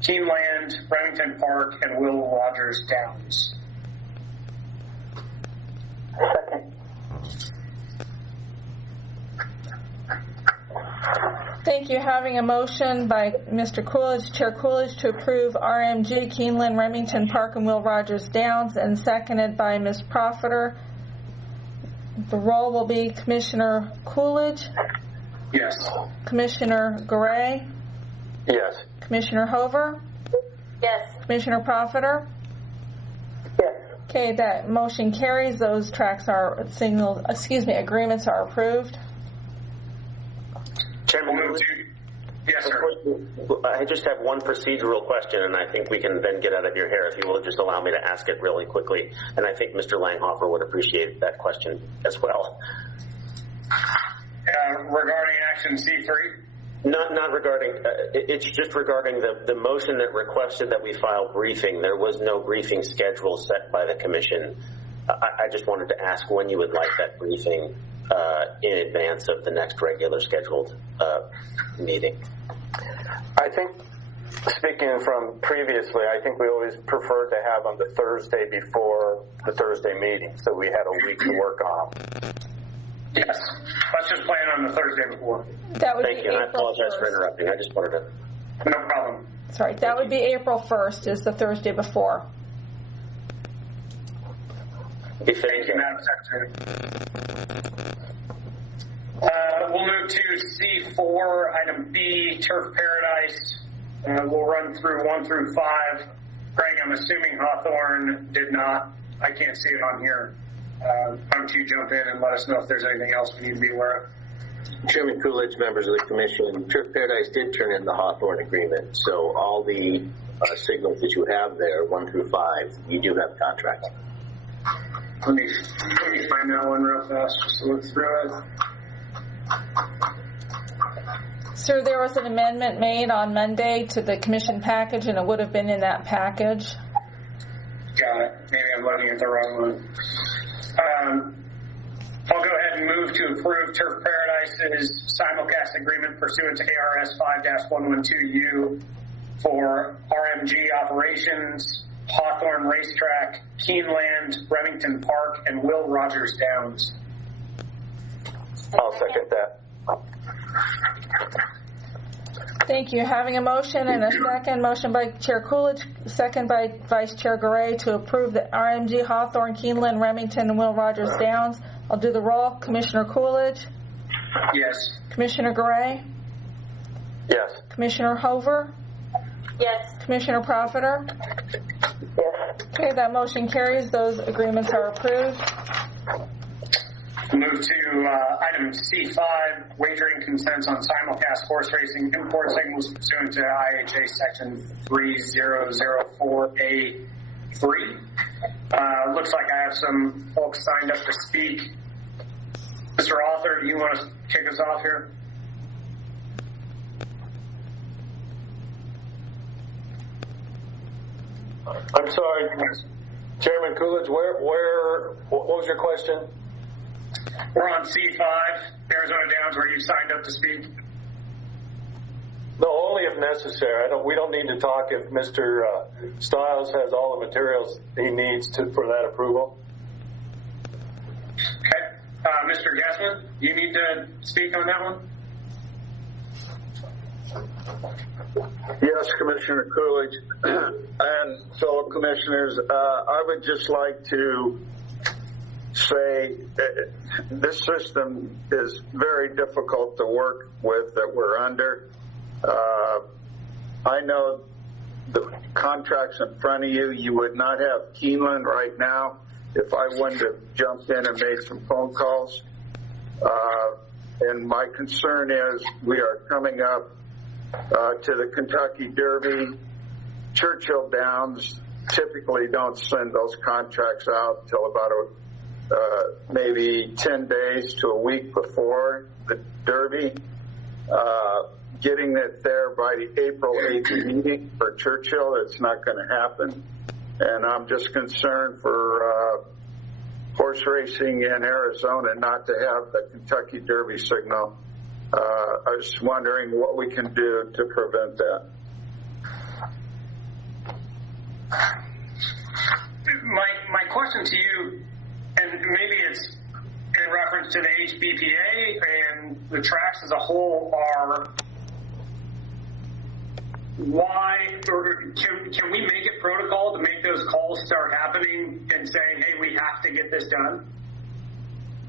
Keeneland, Remington Park, and Will Rogers Downs. Second. Thank you. Having a motion by Mr. Coolidge, Chair Coolidge, to approve RMG, Keeneland, Remington Park, and Will Rogers Downs, and seconded by Ms. Profiter. The roll will be Commissioner Coolidge. Yes. Commissioner Garay. Yes. Commissioner Hover. Yes. Commissioner Profiter. Yes. Okay, that motion carries. Those tracks are agreements are approved. Chairman, yes, sir. I just have one procedural question, and I think we can then get out of your hair if you will just allow me to ask it really quickly. And I think Mr. Langhofer would appreciate that question as well. Regarding action C3? Not regarding, it's just regarding the motion that requested that we file briefing. There was no briefing schedule set by the commission. I just wanted to ask when you would like that briefing in advance of the next regular scheduled meeting. I think, speaking from previously, I think we always preferred to have on the Thursday before the Thursday meeting, so we had a week to work on. Yes. Let's just plan on the Thursday before. That would Thank be you, and I April apologize 1st. for interrupting. I just wanted to... No problem. Sorry, that would be April 1st is the Thursday before. Thank you, Madam Secretary. We'll move to C4, item B, Turf Paradise. We'll run through 1 through 5. Greg, I'm assuming Hawthorne did not. I can't see it on here. Why don't you jump in and let us know if there's anything else we need to be aware of? Chairman Coolidge, members of the commission, Turf Paradise did turn in the Hawthorne agreement, so all the signals that you have there, 1 through 5, you do have contracts. Let me find that one real fast just to look through it. Sir, there was an amendment made on Monday to the commission package, and it would have been in that package. Got it. Maybe I'm looking at the wrong one. I'll go ahead and move to approve Turf Paradise's simulcast agreement pursuant to ARS 5-112U for RMG operations, Hawthorne Racetrack, Keeneland, Remington Park, and Will Rogers Downs. I'll second that. Thank you. Having a motion and a second, motion by Chair Coolidge, second by Vice Chair Garay to approve the RMG, Hawthorne, Keeneland, Remington, and Will Rogers Downs. I'll do the roll. Commissioner Coolidge? Yes. Commissioner Garay? Yes. Commissioner Hover? Yes. Commissioner Profiter? Yes. Okay, that motion carries. Those agreements are approved. Move to item C5, wagering consents on simulcast horse racing import signals pursuant to IHA section 3004A3. Looks like I have some folks signed up to speak. Mr. Author, do you want to kick us off here? I'm sorry, Chairman Coolidge, what was your question? We're on C5, Arizona Downs, where you signed up to speak. No, only if necessary. We don't need to talk if Mr. Stiles has all the materials he needs for that approval. Okay. Mr. Gassman, you need to speak on that one? Yes, Commissioner Coolidge and fellow commissioners, I would just like to say this system is very difficult to work with that we're under. I know the contracts in front of you, you would not have Keeneland right now if I wouldn't have jumped in and made some phone calls. And my concern is we are coming up to the Kentucky Derby. Churchill Downs typically don't send those contracts out till about maybe 10 days to a week before the Derby. Getting it there by the April 8th meeting for Churchill, it's not going to happen. And I'm just concerned for horse racing in Arizona not to have the Kentucky Derby signal. I was wondering what we can do to prevent that. My question to you, and maybe it's in reference to the HBPA and the tracks as a whole, are why, or can we make it protocol to make those calls start happening and saying, hey, we have to get this done?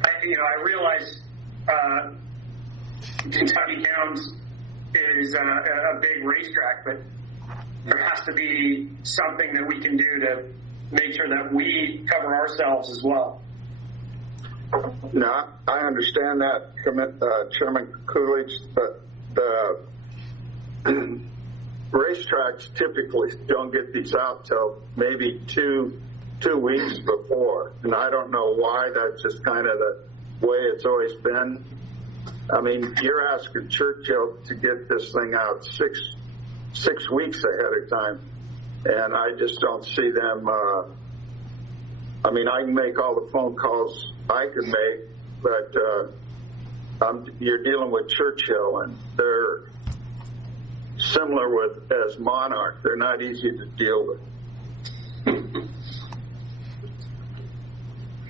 I realize Kentucky Downs is a big racetrack, but there has to be something that we can do to make sure that we cover ourselves as well. No, I understand that, Chairman Coolidge, but the racetracks typically don't get these out till maybe two weeks before, and I don't know why. That's just kind of the way it's always been. I mean, you're asking Churchill to get this thing out six weeks ahead of time, and I just don't see them. I mean, I can make all the phone calls I can make, but you're dealing with Churchill, and they're similar as Monarch. They're not easy to deal with.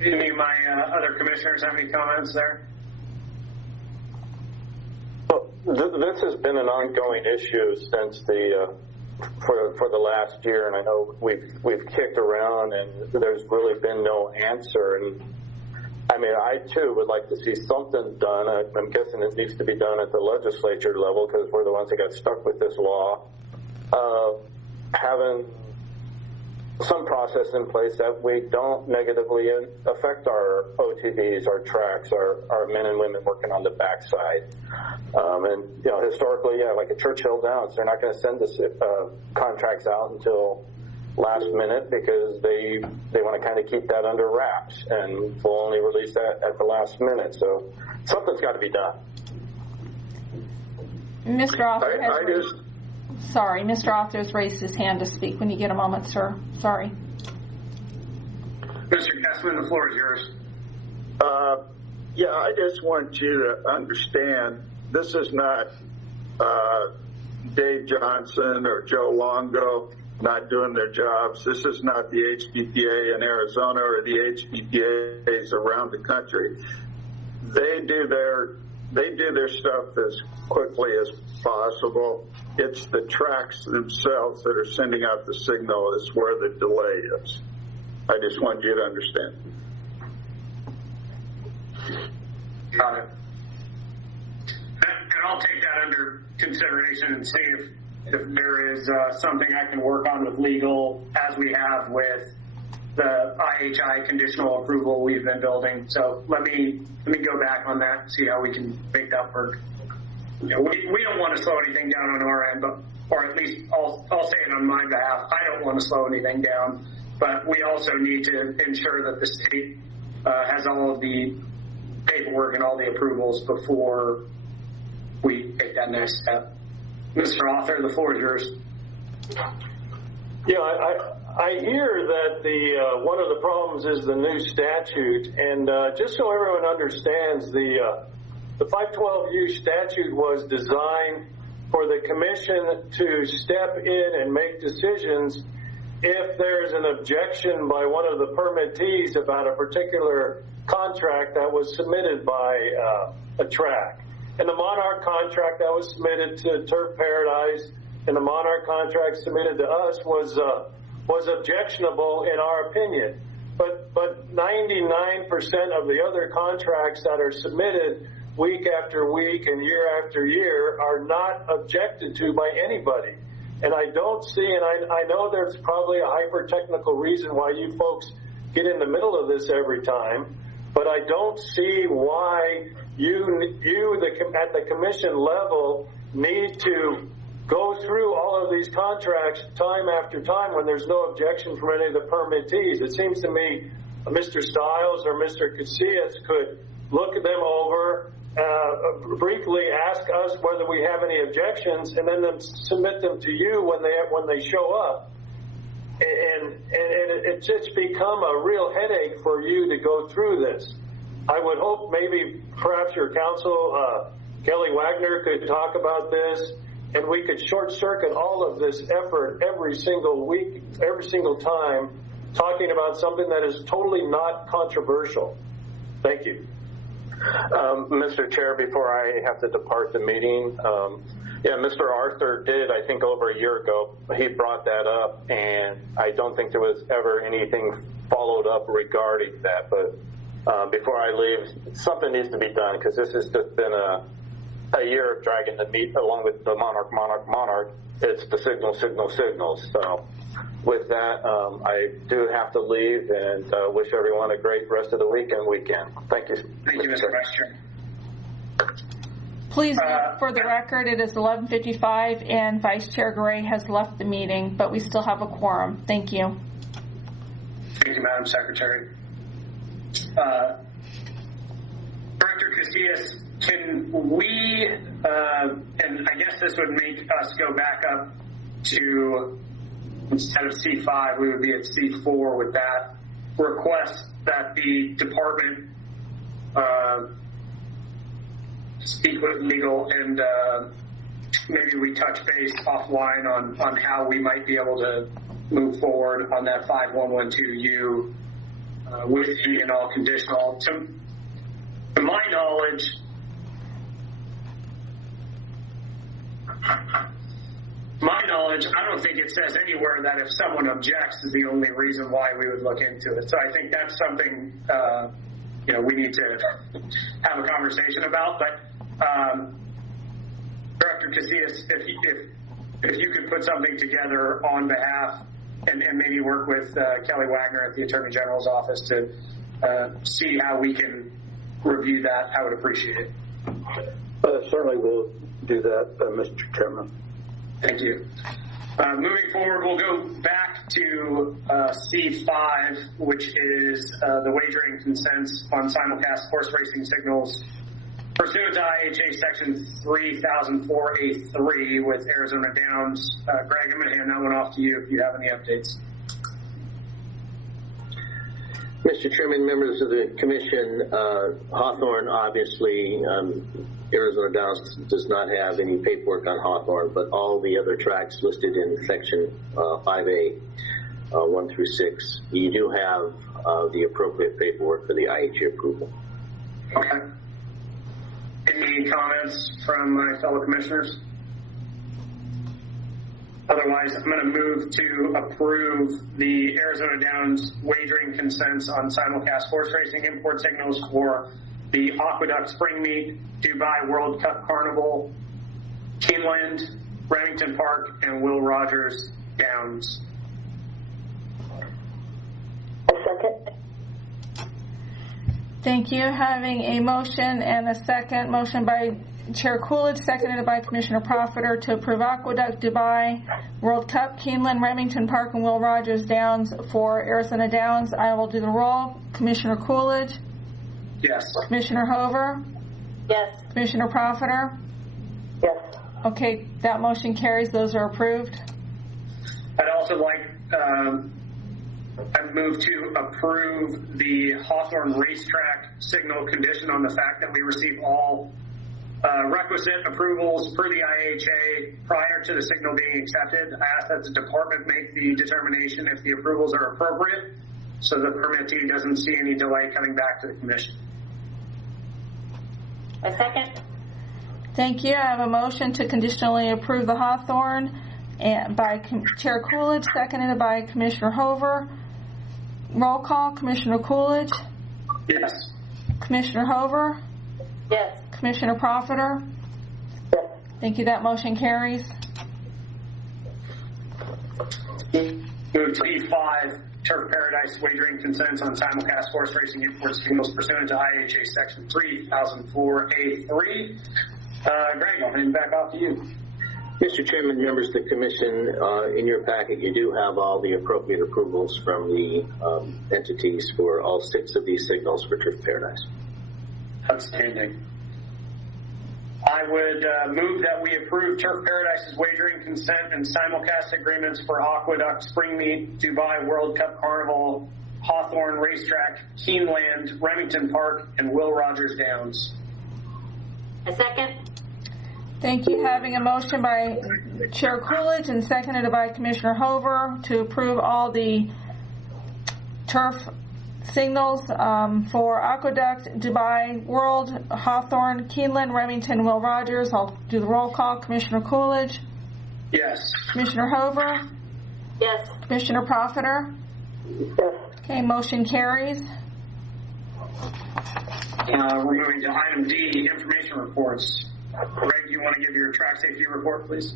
Any of my other commissioners have any comments there? Well, this has been an ongoing issue since for the last year, and I know we've kicked around, and there's really been no answer. And I mean, I too would like to see something done. I'm guessing it needs to be done at the legislature level because we're the ones that got stuck with this law. Having some process in place that we don't negatively affect our OTVs, our tracks, our men and women working on the backside. And historically, like at Churchill Downs, they're not going to send us contracts out until last minute because they want to kind of keep that under wraps, and we'll only release that at the last minute. So something's got to be done. Mr. Author Mr. Author has raised his hand to speak. When you get a moment, sir. Sorry. Mr. Kessman, the floor is yours. I just want you to understand this is not Dave Johnson or Joe Longo not doing their jobs. This is not the HBPA in Arizona or the HBPAs around the country. They do their stuff as quickly as possible. It's the tracks themselves that are sending out the signal is where the delay is. I just want you to understand. Got it. And I'll take that under consideration and see if there is something I can work on with legal, as we have with the IHI conditional approval we've been building. So let me go back on that and see how we can make that work. We don't want to slow anything down on our end, or at least I'll say it on my behalf. I don't want to slow anything down, but we also need to ensure that the state has all of the paperwork and all the approvals before we take that next step. Mr. Author, the floor is yours. Yeah, I hear that one of the problems is the new statute, and just so everyone understands, the 512U statute was designed for the commission to step in and make decisions if there's an objection by one of the permittees about a particular contract that was submitted by a track. And the Monarch contract that was submitted to Turf Paradise and the Monarch contract submitted to us was objectionable in our opinion. But 99% of the other contracts that are submitted week after week and year after year are not objected to by anybody. And I don't see, and I know there's probably a hyper-technical reason why you folks get in the middle of this every time, but I don't see why you at the commission level need to go through all of these contracts time after time when there's no objection from any of the permittees. It seems to me Mr. Stiles or Mr. Casillas could look them over, briefly ask us whether we have any objections, and then submit them to you when they show up. And it's just become a real headache for you to go through this. I would hope maybe perhaps your counsel, Kelly Wagner, could talk about this, and we could short circuit all of this effort every single week, every single time, talking about something that is totally not controversial. Thank you. Mr. Chair, before I have to depart the meeting, Mr. Arthur did, I think over a year ago, he brought that up, and I don't think there was ever anything followed up regarding that. But before I leave, something needs to be done, because this has just been a year of dragging the meat along with the Monarch. It's the signal. So with that, I do have to leave, and wish everyone a great rest of the week and weekend. Thank you. Thank you, Mr. Vice Chair. Please note for the record, it is 11:55 and Vice Chair Gray has left the meeting, but we still have a quorum. Thank you. Thank you, Madam Secretary. Director Casillas, can we, and I guess this would make us go back up to, instead of C5, we would be at C4 with that request that the department speak with legal and maybe we touch base offline on how we might be able to move forward on that 5112U with any and all conditional. To my knowledge, I don't think it says anywhere that if someone objects is the only reason why we would look into it. So I think that's something we need to have a conversation about. But Director Casillas, if you could put something together on behalf and maybe work with Kelly Wagner at the Attorney General's office to see how we can review that, I would appreciate it. Certainly will do that, Mr. Chairman. Thank you. Moving forward, we'll go back to C5, which is the wagering consents on simulcast horse racing signals pursuant to IHA Section 3004A3 with Arizona Downs. Greg, I'm going to hand that one off to you if you have any updates. Mr. Chairman, members of the Commission, Hawthorne, obviously, Arizona Downs does not have any paperwork on Hawthorne, but all the other tracks listed in Section 5A, 1 through 6, you do have the appropriate paperwork for the IHA approval. Okay. Any comments from my fellow commissioners? Otherwise, I'm going to move to approve the Arizona Downs wagering consents on simulcast horse racing import signals for the Aqueduct Spring Meet, Dubai World Cup Carnival, Keeneland, Remington Park, and Will Rogers Downs. A second. Thank you. Having a motion and a second. Motion by Chair Coolidge, seconded by Commissioner Profiter to approve Aqueduct, Dubai, World Cup, Keeneland, Remington Park, and Will Rogers Downs for Arizona Downs. I will do the roll. Commissioner Coolidge? Yes. Commissioner Hover? Yes. Commissioner Profiter? Yes. Okay, that motion carries. Those are approved. I'd also like, I'd move to approve the Hawthorne racetrack signal condition on the fact that we receive all requisite approvals per the IHA prior to the signal being accepted. I ask that the department make the determination if the approvals are appropriate so the permittee doesn't see any delay coming back to the commission. A second. Thank you. I have a motion to conditionally approve the Hawthorne and by Chair Coolidge, seconded by Commissioner Hover. Roll call. Commissioner Coolidge? Yes. Commissioner Hover? Yes. Commissioner Profiter? Yes. Thank you. That motion carries. Move to E5, Turf Paradise wagering consents on simulcast horse racing import signals pursuant to IHA Section 3004A3. Greg, I'll hand back off to you. Mr. Chairman, members of the Commission, in your packet you do have all the appropriate approvals from the entities for all 6 of these signals for Turf Paradise. Outstanding. I would move that we approve Turf Paradise's wagering consent and simulcast agreements for Aqueduct, Spring Meet, Dubai World Cup Carnival, Hawthorne Racetrack, Keeneland, Remington Park, and Will Rogers Downs. A second. Thank you. Having a motion by Chair Coolidge and seconded by Commissioner Hover to approve all the turf signals for Aqueduct, Dubai World, Hawthorne, Keeneland, Remington, Will Rogers. I'll do the roll call. Commissioner Coolidge? Yes. Commissioner Hover? Yes. Commissioner Profiter? Yes. Okay, motion carries. We're moving to item D, information reports. Greg, do you want to give your track safety report, please?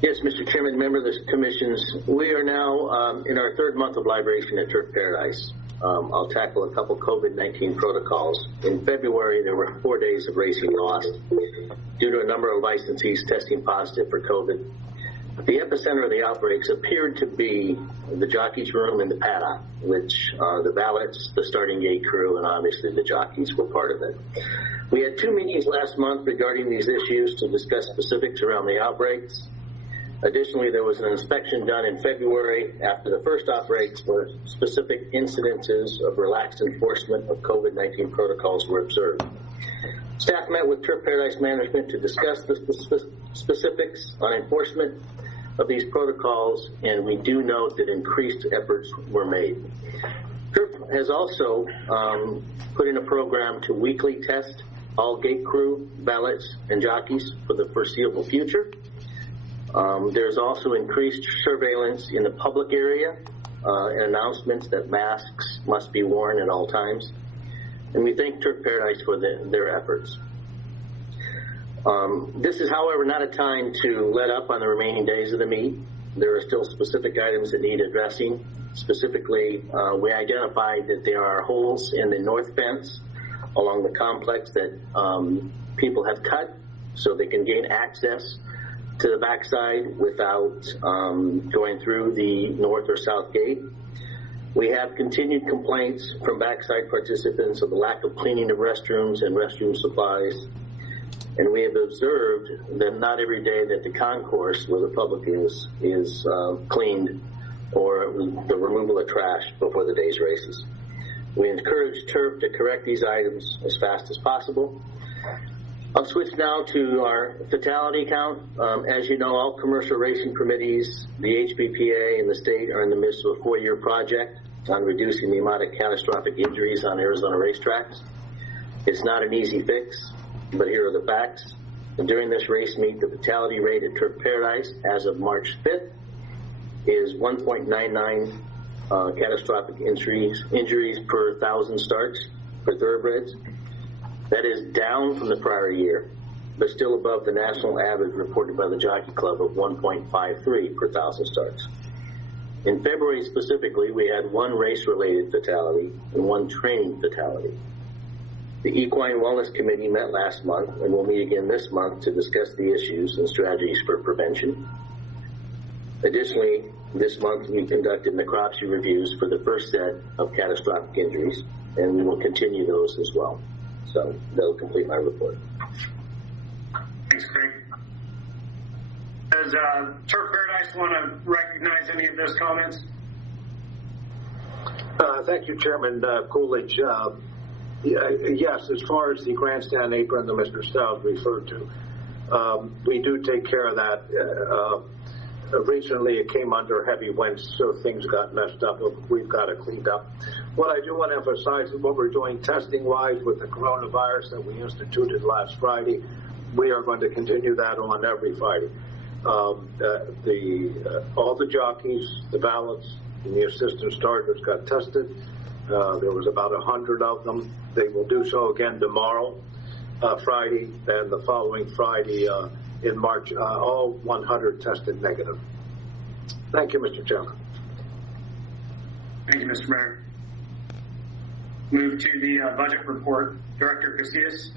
Yes, Mr. Chairman, member of the commissions, we are now in our 3rd month of liberation at Turf Paradise. I'll tackle a couple COVID-19 protocols. In February, there were 4 days of racing lost due to a number of licensees testing positive for COVID. The epicenter of the outbreaks appeared to be the jockey's room in the paddock, which the valets, the starting gate crew, and obviously the jockeys were part of it. We had 2 meetings last month regarding these issues to discuss specifics around the outbreaks. Additionally, there was an inspection done in February after the first outbreaks where specific incidences of relaxed enforcement of COVID-19 protocols were observed. Staff met with Turf Paradise management to discuss the specifics on enforcement of these protocols, and we do note that increased efforts were made. Turf has also put in a program to weekly test all gate crew, valets, and jockeys for the foreseeable future. There's also increased surveillance in the public area and announcements that masks must be worn at all times. And we thank Turf Paradise for their efforts. This is, however, not a time to let up on the remaining days of the meet. There are still specific items that need addressing. Specifically, we identified that there are holes in the north fence along the complex that people have cut so they can gain access to the backside without going through the north or south gate. We have continued complaints from backside participants of the lack of cleaning of restrooms and restroom supplies. And we have observed that not every day that the concourse where the public is cleaned or the removal of trash before the day's races. We encourage Turf to correct these items as fast as possible. I'll switch now to our fatality count. As you know, all commercial racing committees, the HBPA, and the state are in the midst of a 4-year project on reducing the amount of catastrophic injuries on Arizona racetracks. It's not an easy fix, but here are the facts. During this race meet, the fatality rate at Turf Paradise as of March 5th is 1.99 catastrophic injuries per 1,000 starts for thoroughbreds. That is down from the prior year, but still above the national average reported by the Jockey Club of 1.53 per 1,000 starts. In February specifically, we had 1 race-related fatality and 1 training fatality. The Equine Wellness Committee met last month and will meet again this month to discuss the issues and strategies for prevention. Additionally, this month we conducted necropsy reviews for the first set of catastrophic injuries, and we will continue those as well. So that'll complete my report. Thanks, Craig. Does Turf Paradise want to recognize any of those comments? Thank you, Chairman Coolidge. Yes, as far as the grandstand apron that Mr. Stout referred to, we do take care of that. Recently, it came under heavy winds, so things got messed up. We've got it cleaned up. What I do want to emphasize is what we're doing testing-wise with the coronavirus that we instituted last Friday. we are going to continue that on every Friday. All the jockeys, the valets, and the assistant starters got tested. There was about 100 of them. They will do so again tomorrow, Friday, and the following Friday in March. All 100 tested negative. Thank you, Mr. Chairman. Thank you, Mr. Mayor. Move to the budget report. Director Casillas.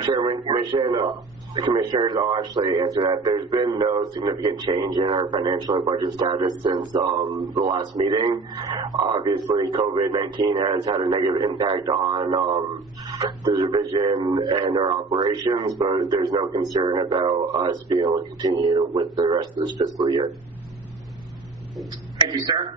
Chairman, Commissioners, I'll actually answer that. There's been no significant change in our financial or budget status since the last meeting. Obviously, COVID-19 has had a negative impact on the division and our operations, but there's no concern about us being able to continue with the rest of this fiscal year. Thank you, sir.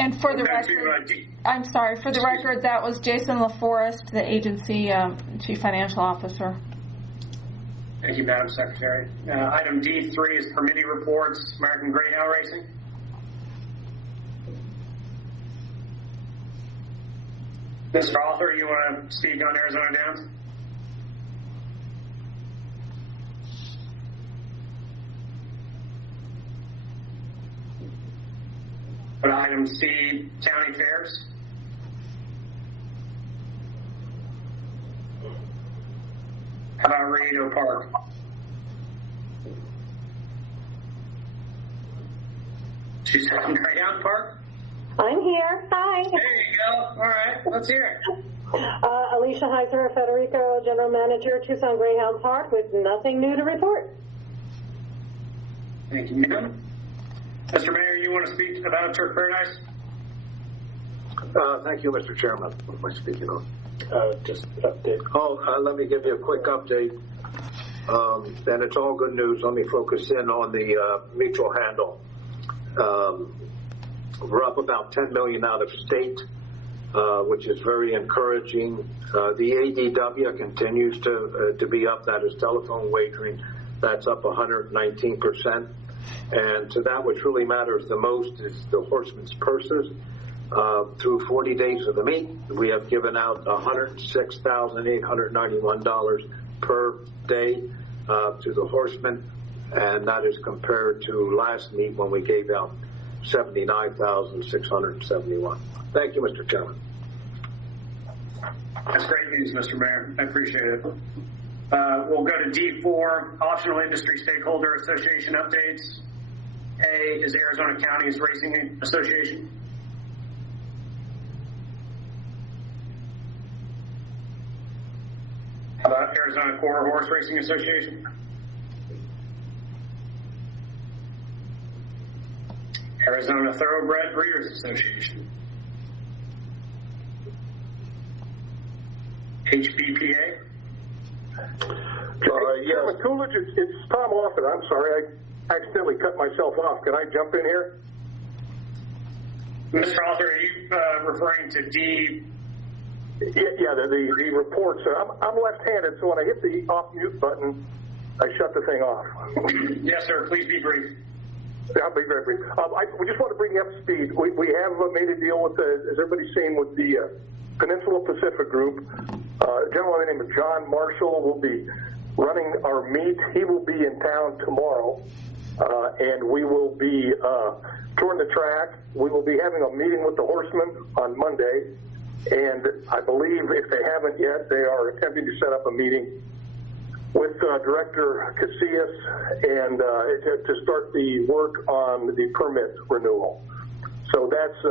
And for the record, I'm sorry, for the record, that was Jason LaForest, the agency chief financial officer. Thank you, Madam Secretary. Item D3 is committee reports, American Greyhound Racing. Mr. Author, you want to speak on Arizona Downs? But item C, county fairs. How about Rito Park? She's at Greyhound Park? I'm here. Hi. There you go. All right. Let's hear it. Alicia Heiser, Federico, General Manager, Tucson Greyhound Park, with nothing new to report. Thank you, ma'am. Mr. Mayor, you want to speak about Turf Paradise? Thank you, Mr. Chairman. What am I speaking on? Just update. Let me give you a quick update. And it's all good news. Let me focus in on the mutual handle. We're up about $10 million out of state, which is very encouraging. The ADW continues to be up. That is telephone wagering. That's up 119%. And to that, which really matters the most is the horsemen's purses. Through 40 days of the meet, we have given out $106,891 per day to the horsemen, and that is compared to last meet when we gave out $79,671. Thank you, Mr. Chairman. That's great news, Mr. Mayor. I appreciate it. We'll go to D4, Optional Industry Stakeholder Association updates. A is Arizona Counties Racing Association. How about Arizona Quarter Horse Racing Association? Arizona Thoroughbred Breeders Association. HBPA. Chairman Coolidge, it's Tom Offit. I'm sorry, I accidentally cut myself off. Can I jump in here? Mr. Author, are you referring to D? Yeah, the reports. I'm left-handed, so when I hit the off-mute button, I shut the thing off. Yes, sir. Please be brief. I'll be very brief. We just want to bring you up to speed. We have made a deal with, as everybody's seen, with the Peninsula Pacific Group. A gentleman named John Marshall will be running our meet. He will be in town tomorrow, and we will be touring the track. We will be having a meeting with the horsemen on Monday, and I believe if they haven't yet, they are attempting to set up a meeting with Director Casillas and to start the work on the permit renewal. So that's,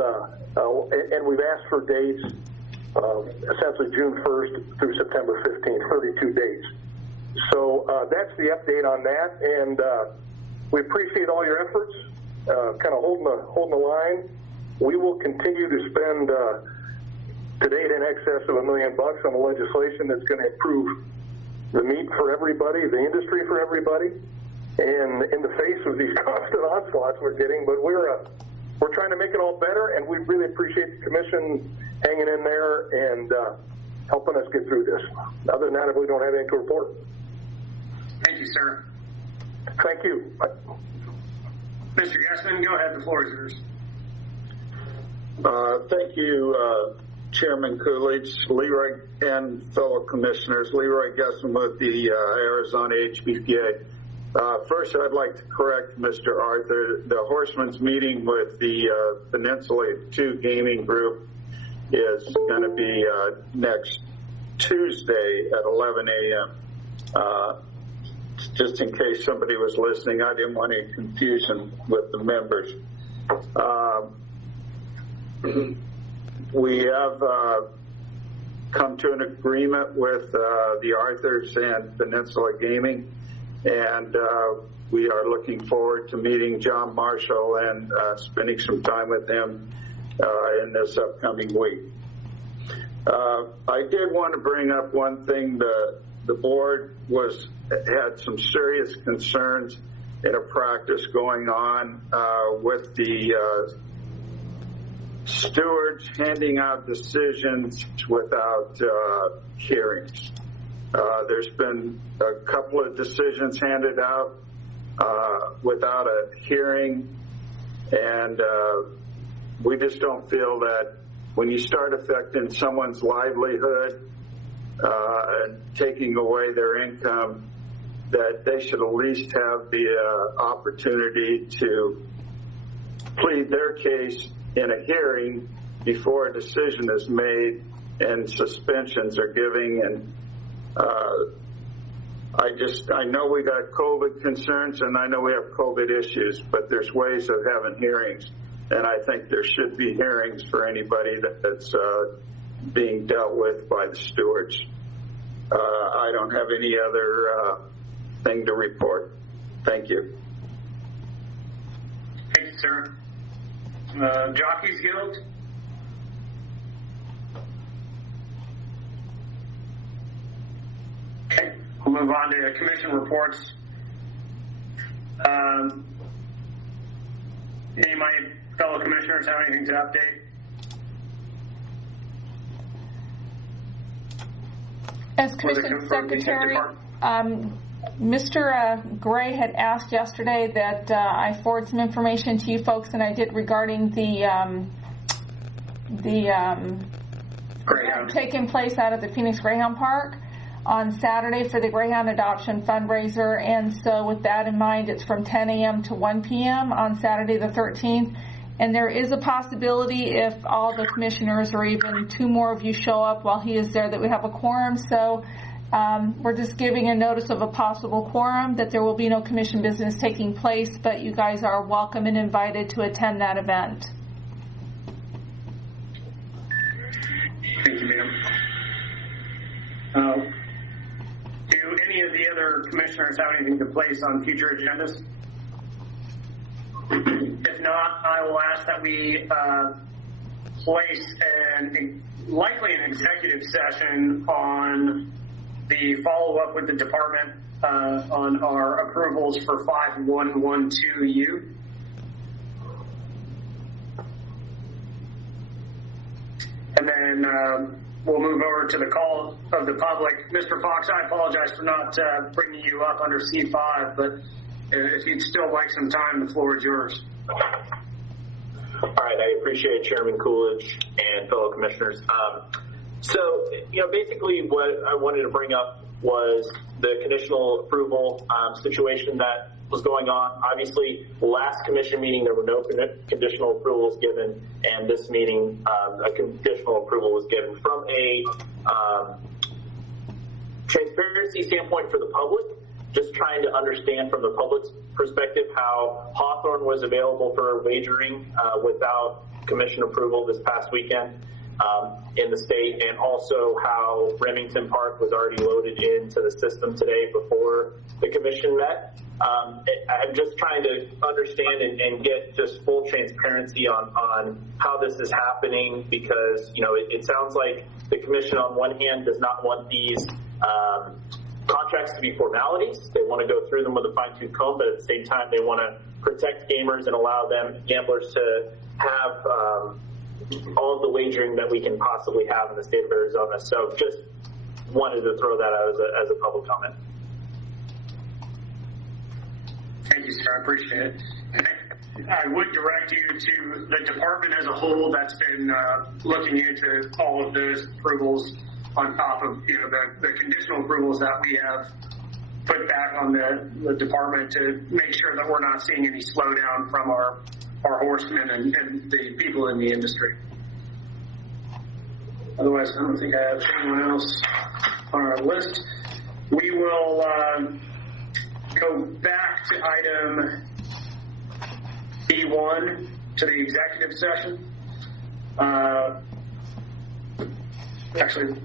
and we've asked for dates, essentially June 1st through September 15th, 32 days. So that's the update on that, and we appreciate all your efforts, kind of holding the line. We will continue to spend to date in excess of $1 million on the legislation that's going to improve the meat for everybody, the industry for everybody, and in the face of these constant onslaughts we're getting. But we're trying to make it all better, and we really appreciate the commission hanging in there and helping us get through this. Other than that, we don't have anything to report. Thank you, sir. Thank you. Bye. Mr. Gassman, go ahead. The floor is yours. Thank you, Chairman Coolidge, Leroy, and fellow commissioners, Leroy Gesson with the Arizona HBPA. First, I'd like to correct Mr. Arthur. The Horsemen's meeting with the Peninsula 2 Gaming Group is going to be next Tuesday at 11 a.m. Just in case somebody was listening, I didn't want any confusion with the members. We have come to an agreement with the Arthurs and Peninsula Gaming, and we are looking forward to meeting John Marshall and spending some time with him in this upcoming week. I did want to bring up one thing. The board had some serious concerns in a practice going on with the stewards handing out decisions without hearings. There's been a couple of decisions handed out without a hearing, and we just don't feel that when you start affecting someone's livelihood and taking away their income, that they should at least have the opportunity to plead their case in a hearing before a decision is made and suspensions are given. And I know we got COVID concerns and I know we have COVID issues, but there's ways of having hearings, and I think there should be hearings for anybody that's being dealt with by the stewards. I don't have any other thing to report. Thank you. Thank you, sir. Jockeys Guild. Okay, we'll move on to commission reports. Any of my fellow commissioners have anything to update? As Commission Secretary, Mr. Gray had asked yesterday that I forward some information to you folks, and I did, regarding the taking place out at the Phoenix Greyhound Park on Saturday for the Greyhound Adoption Fundraiser. And so with that in mind, it's from 10 a.m. to 1 p.m. on Saturday the 13th. And there is a possibility, if all the commissioners or even two more of you show up while he is there, that we have a quorum. So we're just giving a notice of a possible quorum, that there will be no commission business taking place, but you guys are welcome and invited to attend that event. Thank you, ma'am. Do any of the other commissioners have anything to place on future agendas? If not, I will ask that we place likely an executive session on the follow-up with the department on our approvals for 5112U. And then we'll move over to the call of the public. Mr. Fox, I apologize for not bringing you up under C5, but if you'd still like some time, the floor is yours. All right, I appreciate Chairman Coolidge and fellow commissioners. Basically what I wanted to bring up was the conditional approval situation that was going on. Obviously, last commission meeting, there were no conditional approvals given, and this meeting, a conditional approval was given. From a transparency standpoint for the public, just trying to understand from the public's perspective how Hawthorne was available for wagering without commission approval this past weekend in the state, and also how Remington Park was already loaded into the system today before the commission met. I'm just trying to understand and get just full transparency on how this is happening, because it sounds like the commission on one hand does not want these contracts to be formalities. They want to go through them with a fine-tooth comb, but at the same time they want to protect gamers and allow gamblers to have all of the wagering that we can possibly have in the state of Arizona. So just wanted to throw that out as a public comment. Thank you, sir. I appreciate it. I would direct you to the department as a whole that's been looking into all of those approvals on top of the conditional approvals that we have put back on the department to make sure that we're not seeing any slowdown from our horsemen and the people in the industry. Otherwise, I don't think I have anyone else on our list. We will go back to item B1 to the executive session. Actually,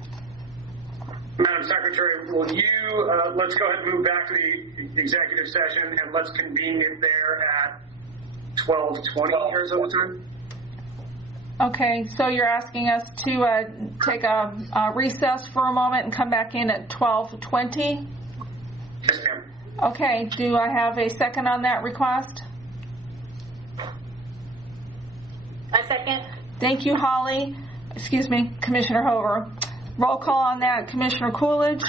Madam Secretary, will you, let's go ahead and move back to the executive session and let's convene it there at 12:20 Arizona time. Okay, so you're asking us to take a recess for a moment and come back in at 12:20? Yes, ma'am. Okay, do I have a second on that request? A second. Thank you, Holly. Excuse me, Commissioner Hover. Roll call on that, Commissioner Coolidge.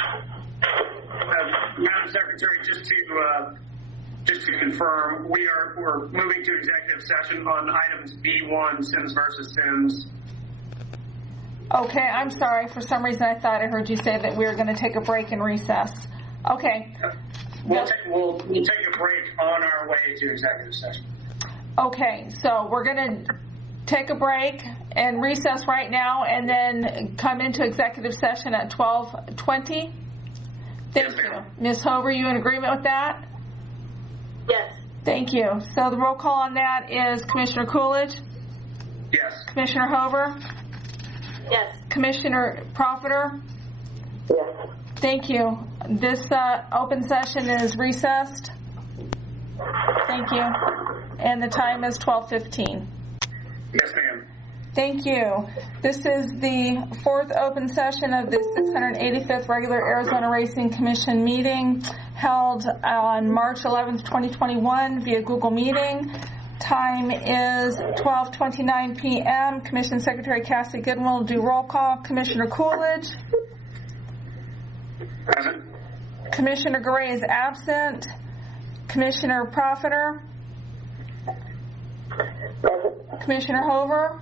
Madam Secretary, just to confirm, we're moving to executive session on items B1, Sims versus Sims. Okay, I'm sorry. For some reason, I thought I heard you say that we were going to take a break and recess. Okay. We'll take a break on our way to executive session. Okay, so we're going to take a break and recess right now and then come into executive session at 12:20. Thank you. Ms. Hover, you in agreement with that? Yes. Thank you. So the roll call on that is Commissioner Coolidge? Yes. Commissioner Hover? Yes. Commissioner Profiter? Yes. Thank you. This open session is recessed. Thank you. And the time is 12:15. Yes, ma'am. Thank you. This is the fourth open session of the 685th Regular Arizona Racing Commission meeting held on March 11th, 2021 via Google Meeting. Time is 12:29 p.m. Commission Secretary Cassie Goodwin will do roll call. Commissioner Coolidge? Present. Commissioner Gray is absent. Commissioner Profiter? Present. Commissioner Hover?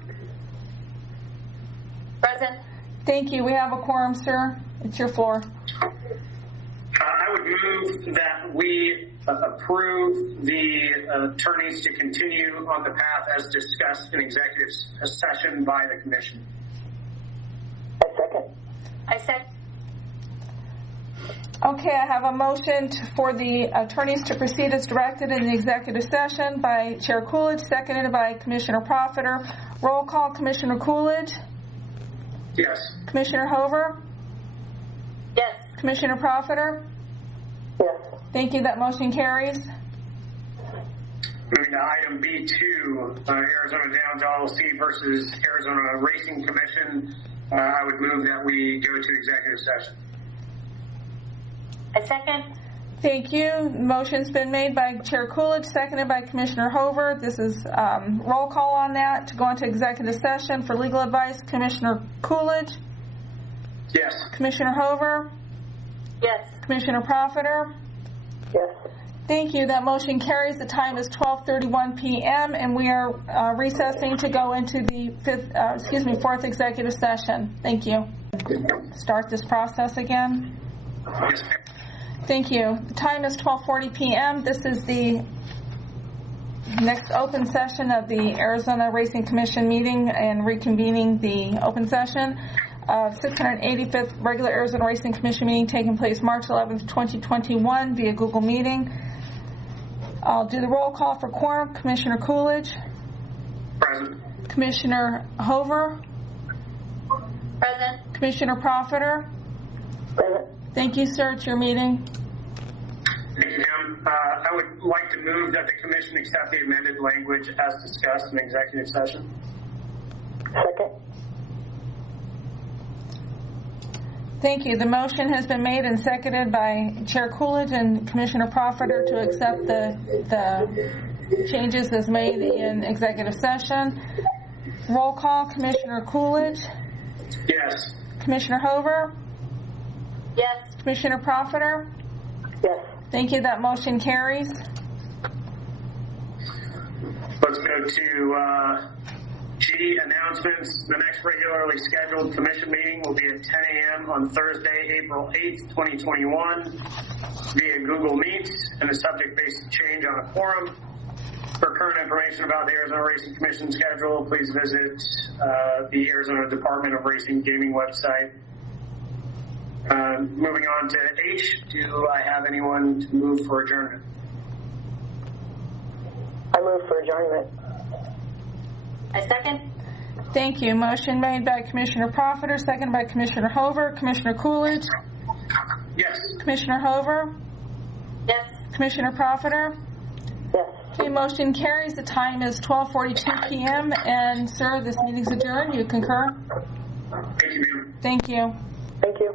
Present. Thank you. We have a quorum, sir. It's your floor. I would move that we approve the attorneys to continue on the path as discussed in executive session by the Commission. I second. Okay, I have a motion for the attorneys to proceed as directed in the executive session by Chair Coolidge, seconded by Commissioner Profiter. Roll call, Commissioner Coolidge? Yes. Commissioner Hover? Yes. Commissioner Profiter? Yes. Thank you. That motion carries. Moving to item B2, Arizona Downs LLC versus Arizona Racing Commission. I would move that we go to executive session. I second. Thank you. Motion's been made by Chair Coolidge, seconded by Commissioner Hover. This is roll call on that to go into executive session for legal advice. Commissioner Coolidge? Yes. Commissioner Hover? Yes. Commissioner Profiter? Yes. Thank you. That motion carries. The time is 12:31 p.m. and we are recessing to go into the fourth executive session. Thank you. Start this process again. Yes, ma'am. Thank you. The time is 12:40 p.m. This is the next open session of the Arizona Racing Commission meeting and reconvening the open session of 685th Regular Arizona Racing Commission meeting taking place March 11th, 2021 via Google Meeting. I'll do the roll call for quorum. Commissioner Coolidge? Present. Commissioner Hover? Present. Commissioner Profiter? Present. Thank you, sir. It's your meeting. Thank you, ma'am. I would like to move that the Commission accept the amended language as discussed in executive session. Second. Thank you. The motion has been made and seconded by Chair Coolidge and Commissioner Profiter to accept the changes as made in executive session. Roll call, Commissioner Coolidge? Yes. Commissioner Hover? Yes. Commissioner Profiter? Yes. Thank you. That motion carries. Let's go to G, announcements. The next regularly scheduled commission meeting will be at 10 a.m. on Thursday, April 8th, 2021 via Google Meet, and the subject based change on a quorum. For current information about the Arizona Racing Commission schedule, please visit the Arizona Department of Racing Gaming website. Moving on to H, do I have anyone to move for adjournment? I move for adjournment. I second. Thank you. Motion made by Commissioner Profiter, seconded by Commissioner Hover. Commissioner Coolidge? Yes. Commissioner Hover? Yes. Commissioner Profiter? Yes. Okay, motion carries. The time is 12:42 p.m. And, sir, this meeting's adjourned. You concur? Thank you, ma'am. Thank you. Thank you.